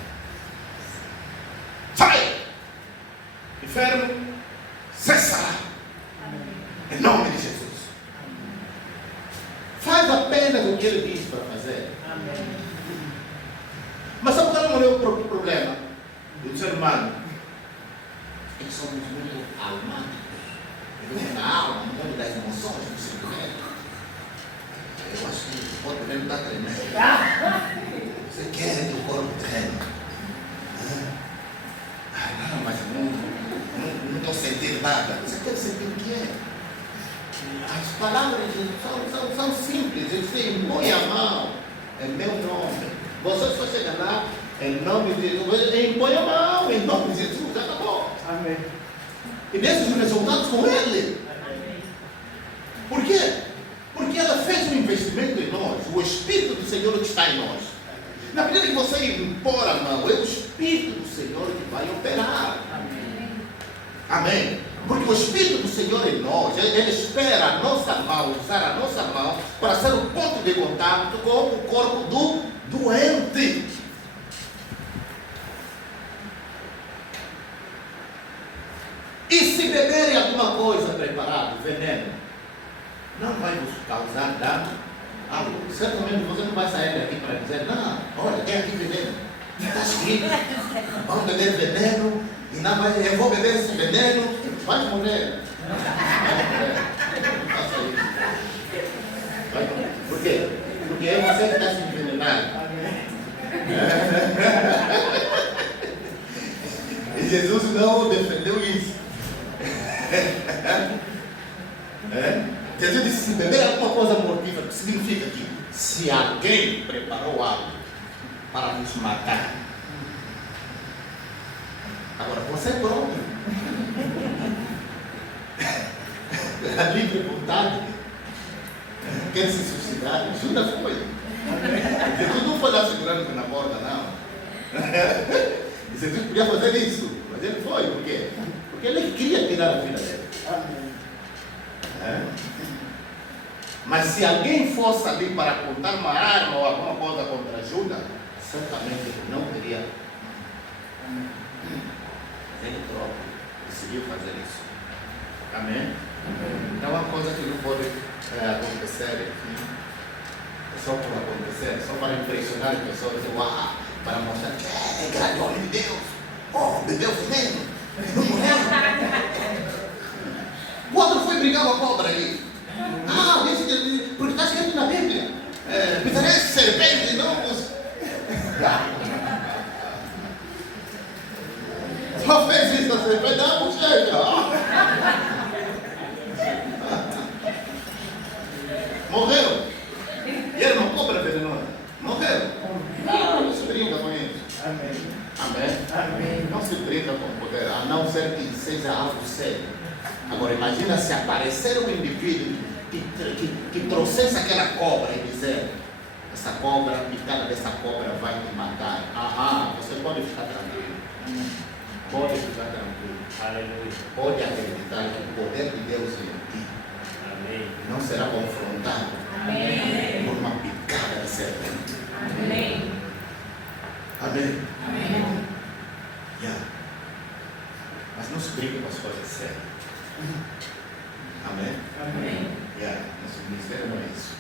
Sai! Enfermo, cessará. Em nome de Jesus. Faz apenas o que ele diz para fazer. Amém. Mas sabe qual é o problema do ser humano? É que somos muito almáticos. Vivemos na alma, no mundo das emoções, do sentimento. Eu acho que o corpo não está tremendo. Você quer que o corpo treme? Não, mas não estou sentindo nada. Você quer sentir o que é? As palavras são simples. Ele diz, impõe a mão em meu nome. Você só chega lá em nome de Jesus. Impõe a mão em nome de Jesus. Já acabou. Amém. E desses resultados com ele. Amém. Por quê? Porque ela fez um investimento em nós. O Espírito do Senhor que está em nós. Na medida que você impor a mão, é o Espírito do Senhor que vai operar. Amém. Amém? Porque o Espírito do Senhor em nós, Ele espera a nossa mão, usar a nossa mão para ser o ponto de contato com o corpo do doente. E se beberem alguma coisa preparada, veneno, não vai nos causar dano algum. Certamente você não vai sair daqui para dizer, não, olha, tem aqui veneno. Está escrito, vamos beber veneno, e não vai, eu vou beber esse veneno, vai morrer. Não faça isso. Vai morrer. Por quê? Porque é você que está se envenenando. E Jesus não defendeu isso. Jesus disse, se beber alguma coisa mortífera, significa que se alguém preparou algo para nos matar, agora você é pronto. A livre vontade quer se suicidar. Judas foi. Jesus não foi lá segurando na porta, não. Jesus podia fazer isso, mas ele foi. Por quê? Porque ele queria tirar a vida dele. Mas se alguém fosse ali para apontar uma arma ou alguma coisa contra Judas, certamente ele não teria. Ele próprio decidiu fazer isso. Amém? Então é uma coisa que não pode acontecer, enfim, só por acontecer, só para impressionar as pessoas, uau, para mostrar que é grande homem de Deus. Oh, bebeu veneno, não morreu. O outro foi brigar com a cobra ali. Porque está escrito na Bíblia. Pisarei serpente e não os. Só fez isso, você vai dar uma bochecha. Morreu. E era uma cobra venenosa. Morreu. Não se brinca com isso. Amém. Amém? Amém. Não se brinca com o poder, a não ser que seja algo sério. Agora imagina se aparecer um indivíduo que trouxesse aquela cobra e dizer: essa cobra, a picada dessa cobra vai te matar. Você pode ficar tranquilo. Pode ficar tranquilo. Aleluia. Pode acreditar que o poder de Deus em ti Amém. não será confrontado Amém. por uma picada de serpente. Amém. Amém? Amém. Yeah. Mas não se brinca com as coisas sérias. Amém? Amém. Yeah. Nosso ministério não é isso.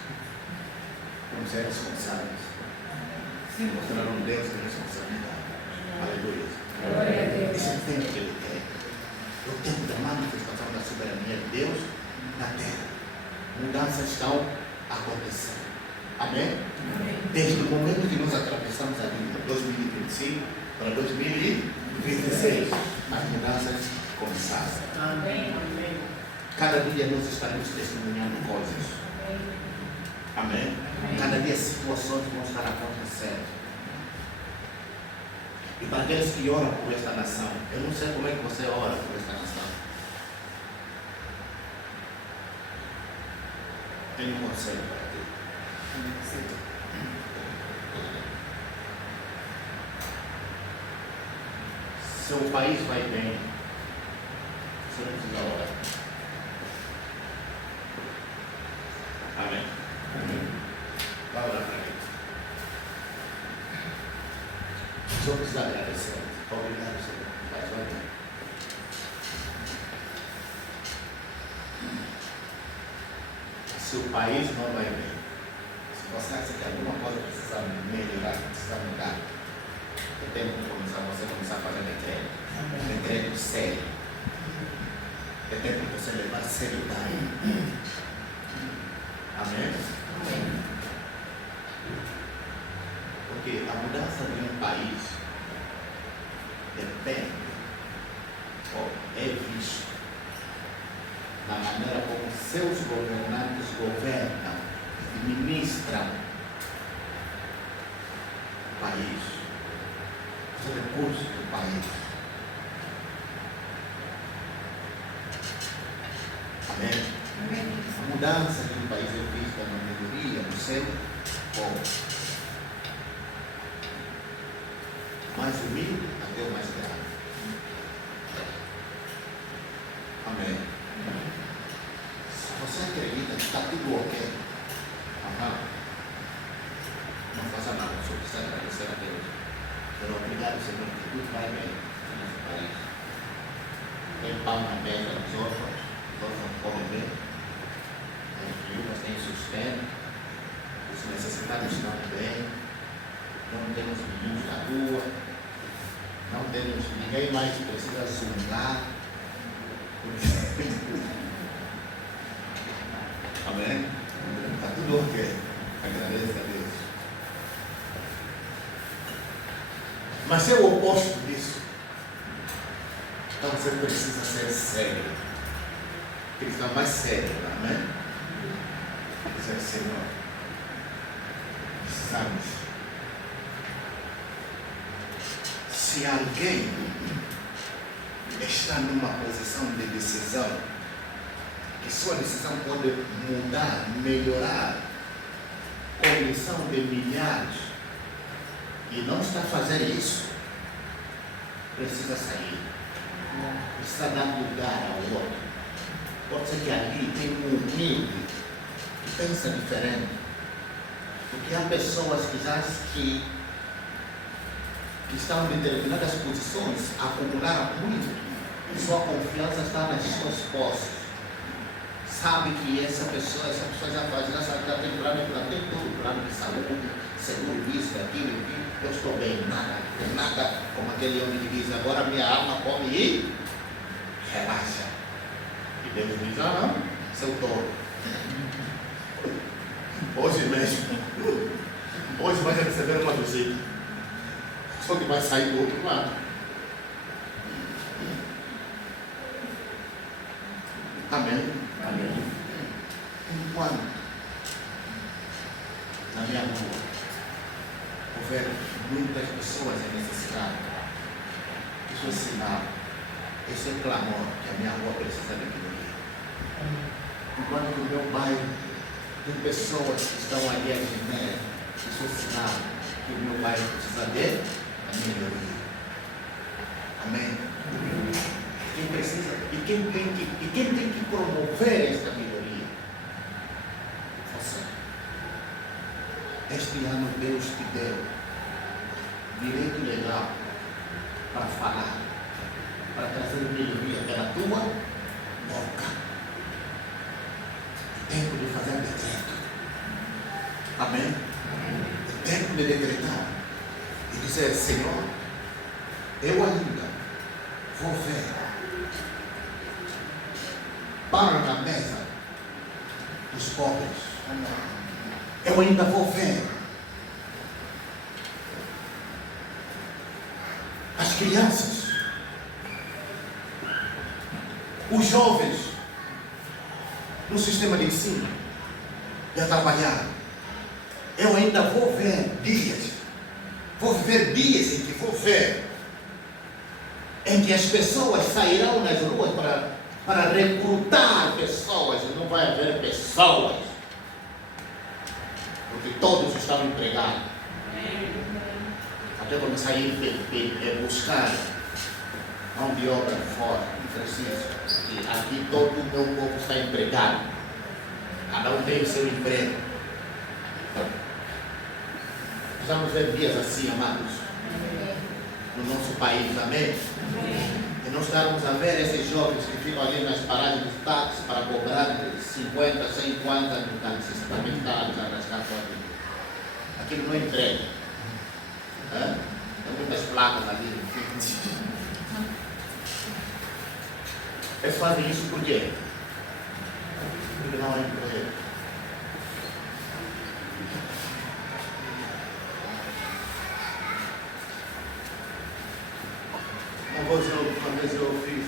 Vamos ser responsáveis. Mostrar um Deus de responsabilidade. Aleluia. Glória a Deus. Esse é o tempo que Ele quer. É o tempo da manifestação da soberania de Deus na terra. Mudanças estão acontecendo. Amém? Desde o momento que nós atravessamos a vida, 2025 para 2026, as mudanças começaram. Amém. Cada dia nós estaremos testemunhando coisas. Amém? Cada dia situações vão estar acontecendo. E para aqueles que oram por esta nação, eu não sei como é que você ora por esta nação. Tenho um conselho para ti. Seu país vai bem, você não precisa orar. Amém? Vai orar para mim. Só precisa agradecer. Obrigado, Senhor. Faz vai bem. Se o país não vai bem, se você acha que alguma coisa precisa melhorar, precisa mudar, é tempo de você começar a fazer decreto. Decreto sério. É tempo de você levar seriedade. Amém? Porque a mudança de um país depende, ou é visto, na maneira como seus governantes governam e ministram o país, os recursos do país. Amém? A mudança de um país é vista na melhoria do seu povo. Mais humilde até o mais grave. Amém. Se você acredita que está tudo ok, não faça nada, só precisa agradecer a Deus. Pero obrigado, Senhor, que tudo vai bem no nosso país. Tem pão na mesa dos órfãos, os órfãos comem bem, as viúvas têm sustento, os necessitados estão bem, não temos meninos na rua, não temos, ninguém mais precisa zungar. Amém? Está tudo ok. Agradeça a Deus. Mas é o oposto disso. Então você precisa ser sério. Cristão mais sério, amém? Dizer, Senhor, precisamos. Se alguém está numa posição de decisão, que sua decisão pode mudar, melhorar condição de milhares, e não está fazendo isso, precisa sair, precisa dar lugar ao outro. Pode ser que ali tem um humilde que pensa diferente, porque há pessoas que estão em determinadas posições, acumularam muito, e sua confiança está nas suas posses. Sabe que essa pessoa já faz, já sabe, já tem plano, tem todo plano de saúde, seguro isso, aquilo, eu estou bem, nada, como aquele homem que diz, agora minha alma come e relaxa. E Deus diz, não, seu tolo. Hoje mesmo, hoje vai receber uma visita. Só que vai sair do outro lado. Amém? Enquanto na minha rua houver muitas pessoas em necessidade, isso é sinal, esse é clamor que a minha rua precisa de melhoria. Enquanto no meu bairro tem pessoas que estão ali a gemer, isso é sinal que o meu bairro precisa de melhoria. Amém? Quem precisa e quem tem que promover esta melhoria? Você. Este ano Deus te deu direito legal para falar, para trazer melhoria pela tua boca. É tempo de fazer decreto. Amém? É tempo de decretar e dizer: Senhor, eu ainda vou ver para na mesa dos pobres. Eu ainda vou ver as crianças, os jovens no sistema de ensino e a trabalhar. Eu ainda vou ver dias, vou viver dias em que vou ver em que as pessoas sairão nas ruas para recrutar pessoas, e não vai haver pessoas, porque todos estão empregados. Até começar a ir buscar mão de obra fora, preciso. E aqui todo o meu povo está empregado, cada um tem o seu emprego. Precisamos ver dias assim, amados, no nosso país, amém? E nós estarmos a ver esses jovens que ficam ali nas paradas dos táxis para cobrar 50, 100 quantas no táxi, também está a rasgar sua vida. Aquilo não é emprego. Tem muitas placas ali. Eles fazem isso por quê? Porque não é emprego. Uma vez eu fiz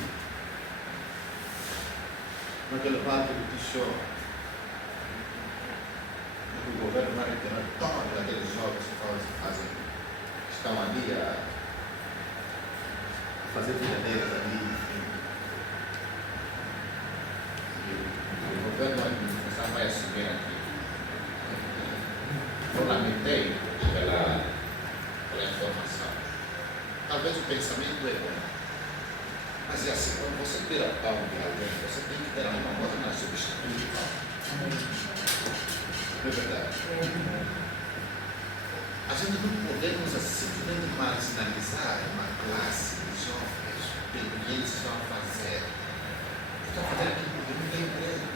naquele parque do Tichó, o governo vai retirar todos aqueles jovens que estão ali a fazer brincadeiras ali. E o governo da administração vai assumir aqui. Eu lamentei pela informação. Talvez o pensamento é bom, mas é assim, quando você tira pau de alguém, você tem que ter alguma coisa para substituir o pau. Não é verdade? A gente não podemos simplesmente marginalizar uma classe de jovens, pelo que eles estão a fazer. Estão a fazer aquilo porque não tem emprego.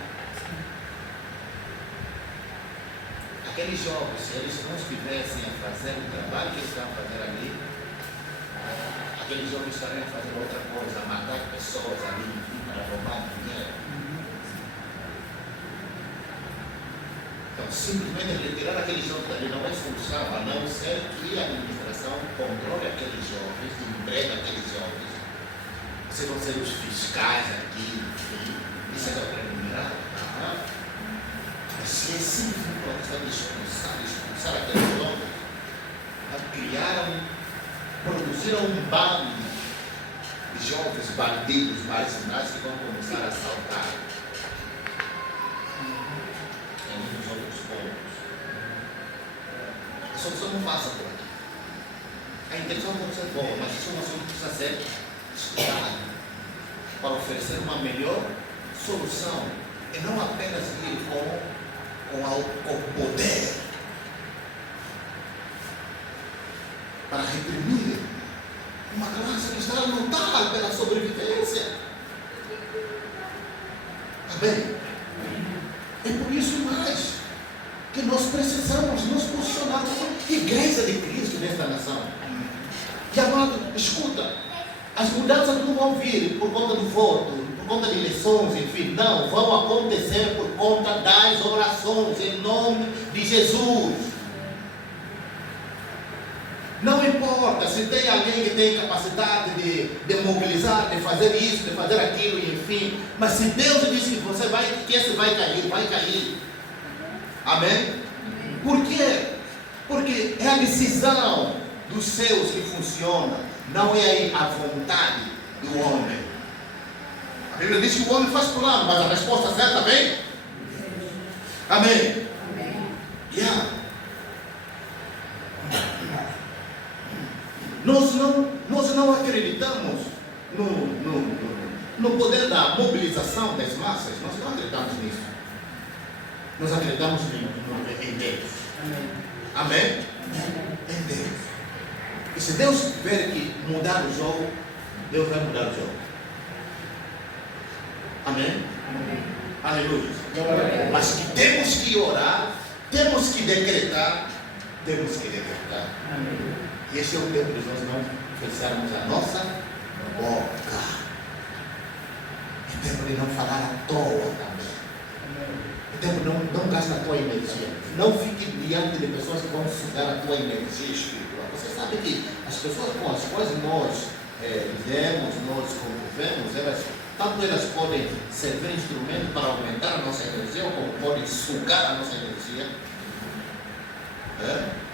Aqueles jovens, se eles não estivessem a fazer o trabalho que eles estão a fazer ali, aqueles jovens estariam a fazer outra coisa, a matar pessoas ali, para roubar dinheiro. Então, simplesmente retirar aqueles jovens dali não é solução, a não ser que a administração controle aqueles jovens, emprega aqueles jovens. Vocês vão ser os fiscais aqui, isso é o remunerado. Mas se é simplesmente uma questão de expulsar aqueles jovens, produziram um bando de jovens bandidos marginais que vão começar a assaltar em muitos outros pontos. A solução não passa por aqui. A intenção pode ser boa, mas isso é uma solução que precisa ser estudada para oferecer uma melhor solução e não apenas ir com o poder para reprimir uma classe que está a lutar pela sobrevivência. Amém? É por isso mais que nós precisamos nos posicionar como igreja de Cristo nesta nação. E amado, escuta, as mudanças não vão vir por conta do voto, por conta de eleições, enfim, não, vão acontecer por conta das orações, em nome de Jesus. Não importa se tem alguém que que tem capacidade de mobilizar, de fazer isso, de fazer aquilo, enfim. Mas se Deus diz que você vai, que esse vai cair, vai cair. Amém? Por quê? Porque é a decisão dos céus que funciona, não é a vontade do homem. A Bíblia diz que o homem faz plano, mas a resposta certa vem. Amém? Yeah. Nós não acreditamos no poder da mobilização das massas. Nós não acreditamos nisso. Nós acreditamos em Deus. Amém? Em Deus. E se Deus tiver que mudar o jogo, Deus vai mudar o jogo. Amém? Aleluia. Mas que temos que orar, temos que decretar. E esse é o tempo de nós não fecharmos a nossa boca. É tempo de não falar à toa também. É tempo de não gastar a tua energia. Não fique diante de pessoas que vão sugar a tua energia espiritual. Você sabe que as pessoas com as quais nós vivemos, nós convivemos, tanto elas podem servir instrumento para aumentar a nossa energia, como podem sugar a nossa energia.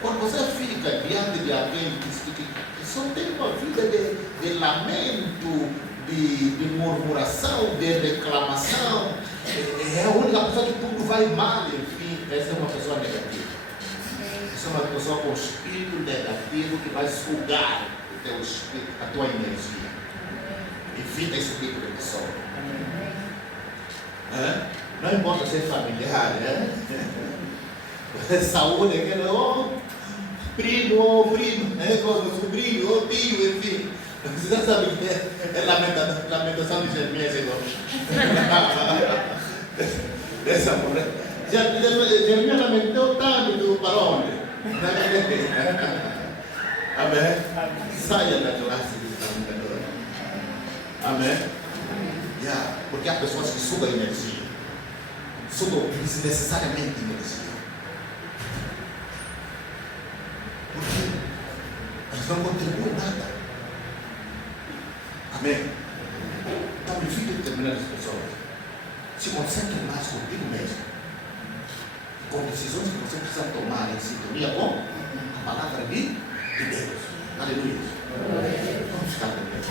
Quando você fica diante de alguém que só tem uma vida de lamento, de murmuração, de reclamação, é a única pessoa que tudo vai mal, enfim, essa é uma pessoa negativa. Essa é uma pessoa com espírito negativo que vai sugar o teu espírito, a tua energia. Evita esse tipo de pessoa. Não importa ser familiar, saúde, aquele primo, sobrinho, tio, enfim. Você já sabe que é lamentação de Jeremias igual. Dessa mulher. Jeremias lamentou tanto para onde? Amém? Saia da classe de lamentador. Amém? Porque há pessoas que sugam energia. Sugam desnecessariamente energia. Porque eles não contribuem nada. Amém? Então, evite determinadas pessoas. Se concentre mais contigo mesmo. Com decisões que você precisa tomar em sintonia com a palavra de Deus. Aleluia. Vamos ficar com Deus.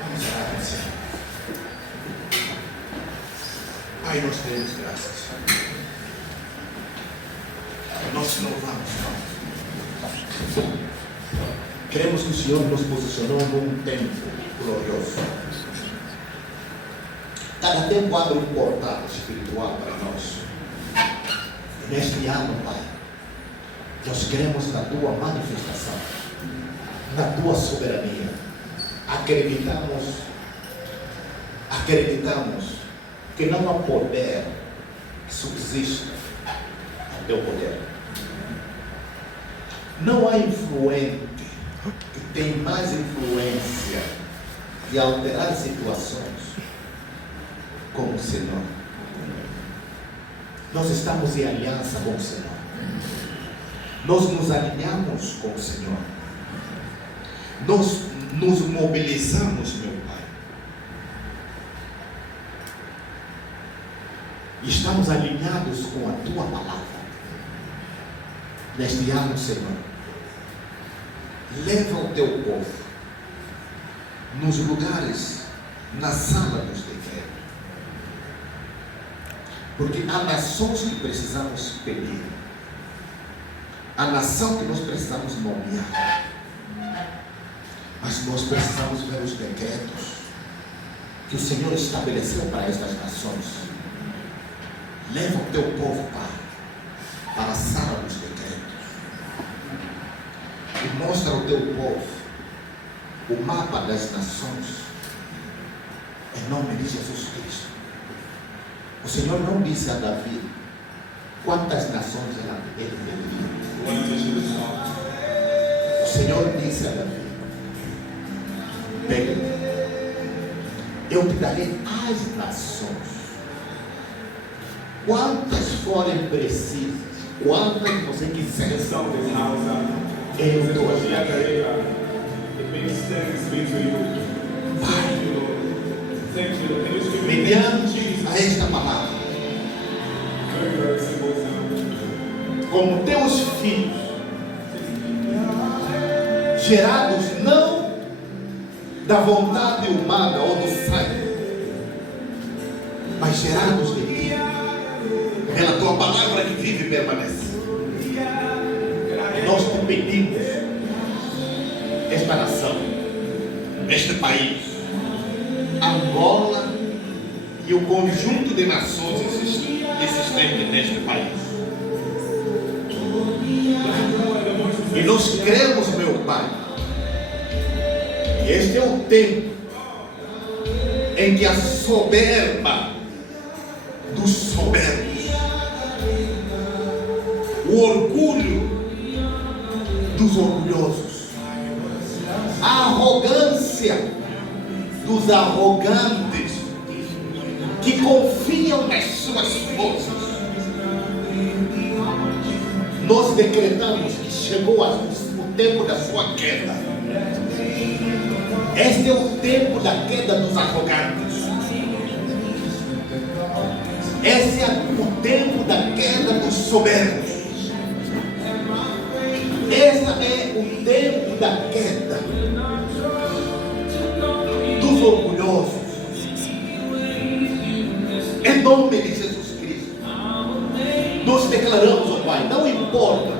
Vamos orar ao Senhor. Pai, nós temos graças. Nós te louvamos, Pai. Queremos que o Senhor nos posicionou num tempo glorioso. Cada tempo abre um portal espiritual para nós. E neste ano, Pai, nós queremos na Tua manifestação, na Tua soberania. Acreditamos que não há poder que subsista ao Teu poder. Não há influente que tem mais influência de alterar situações como o Senhor. Nós estamos em aliança com o Senhor. Nós nos alinhamos com o Senhor. Nós nos mobilizamos, meu Pai. E estamos alinhados com a Tua palavra. Neste ano, Senhor, leva o Teu povo nos lugares, na sala dos decretos. Porque há nações que precisamos pedir. A nação que nós precisamos nomear. Mas nós precisamos ver os decretos que o Senhor estabeleceu para estas nações. Leva o Teu povo, Pai, para a sala dos decretos. E mostra ao Teu povo o mapa das nações. Em nome de Jesus Cristo. O Senhor não disse a Davi quantas nações ele teria. O Senhor disse a Davi: pega, eu te darei as nações. Quantas forem precisas, quantas você quiser. Eu estou aqui. Mediante a esta palavra, como teus filhos, gerados não da vontade humana ou do sangue, mas gerados de ti, pela tua palavra que vive e permanece. Nós te pedimos esta nação, este país, Angola e o conjunto de nações existentes neste país. E nós cremos, meu Pai, que este é o tempo em que a soberba dos soberbos, o orgulho dos orgulhosos, a arrogância dos arrogantes, que confiam nas suas forças, nós decretamos que chegou o tempo da sua queda. Este é o tempo da queda dos arrogantes. Esse é o tempo da queda dos soberbos. Esse é o tempo da queda dos orgulhosos. Em nome de Jesus Cristo, nós declaramos, ó Pai, não importa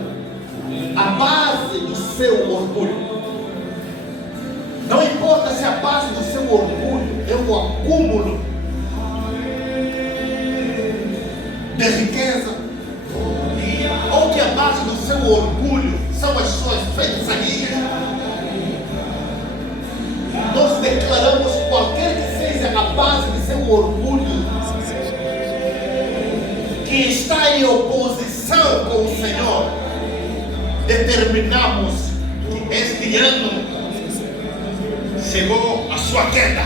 a base do seu orgulho, não importa se a base do seu orgulho é o acúmulo de riqueza, ou que a base do seu orgulho são as suas feitiçarias. Nós declaramos, qualquer que seja a base de seu orgulho, que está em oposição com o Senhor, determinamos que este ano chegou a sua queda.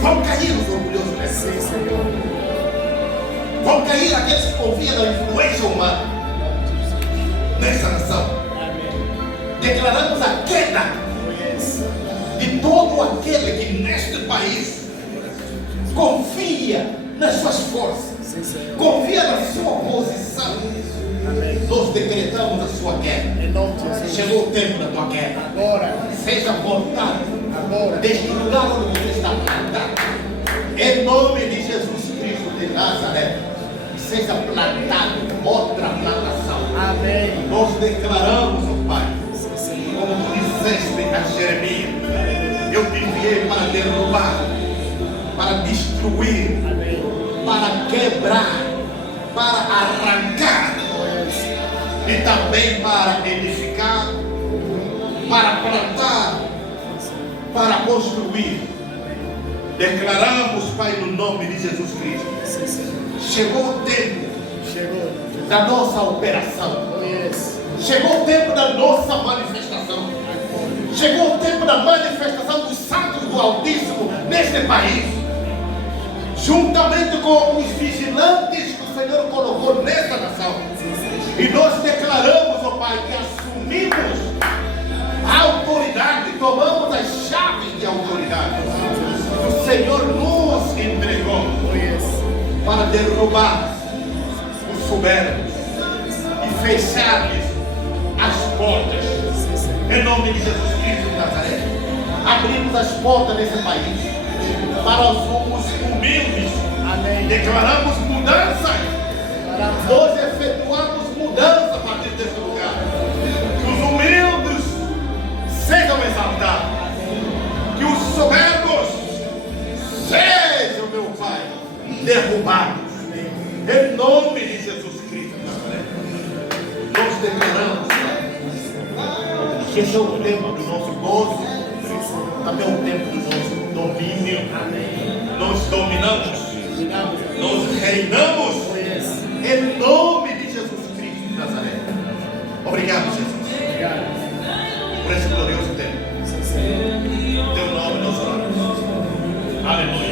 Vão cair os orgulhosos nessa nação. Vão cair aqueles que confiam na influência humana nessa nação. Declaramos a queda de todo aquele que neste país confia nas suas forças, confia na sua posição. Nós decretamos a sua queda. Chegou o tempo da tua queda. Seja cortado deste lugar onde você está plantado, em nome de Jesus Cristo de Nazaré. Seja plantado outra plantação. Nós declaramos, ó Pai, como tu disseste a Jeremias, eu te enviei para derrubar, para destruir, para quebrar, para arrancar, e também para edificar, para plantar, para construir. Declaramos, Pai, no nome de Jesus Cristo, chegou o tempo da nossa operação, chegou o tempo da nossa manifestação, chegou o tempo da manifestação dos santos do Altíssimo neste país, juntamente com os vigilantes que o Senhor colocou nesta nação. E nós declaramos, ó Pai, que assumimos a autoridade, tomamos as chaves de autoridade que o Senhor nos entregou para derrubar os soberbos e fechar-lhes as portas. Em nome de Jesus Cristo de Nazaré, abrimos as portas desse país para os humildes. Declaramos mudança. Nós efetuamos mudança a partir desse lugar. Que os humildes sejam exaltados. Que os soberbos sejam, meu Pai, derrubados. Em nome de Jesus Cristo de Nazaré, nós declaramos, Pai, que esse é o tempo do nosso gozo, também é o tempo do nosso domínio. Nós dominamos, nós reinamos, em nome de Jesus Cristo de Nazaré. Obrigado, Jesus, por esse glorioso tempo. Em teu nome nós oramos. Aleluia.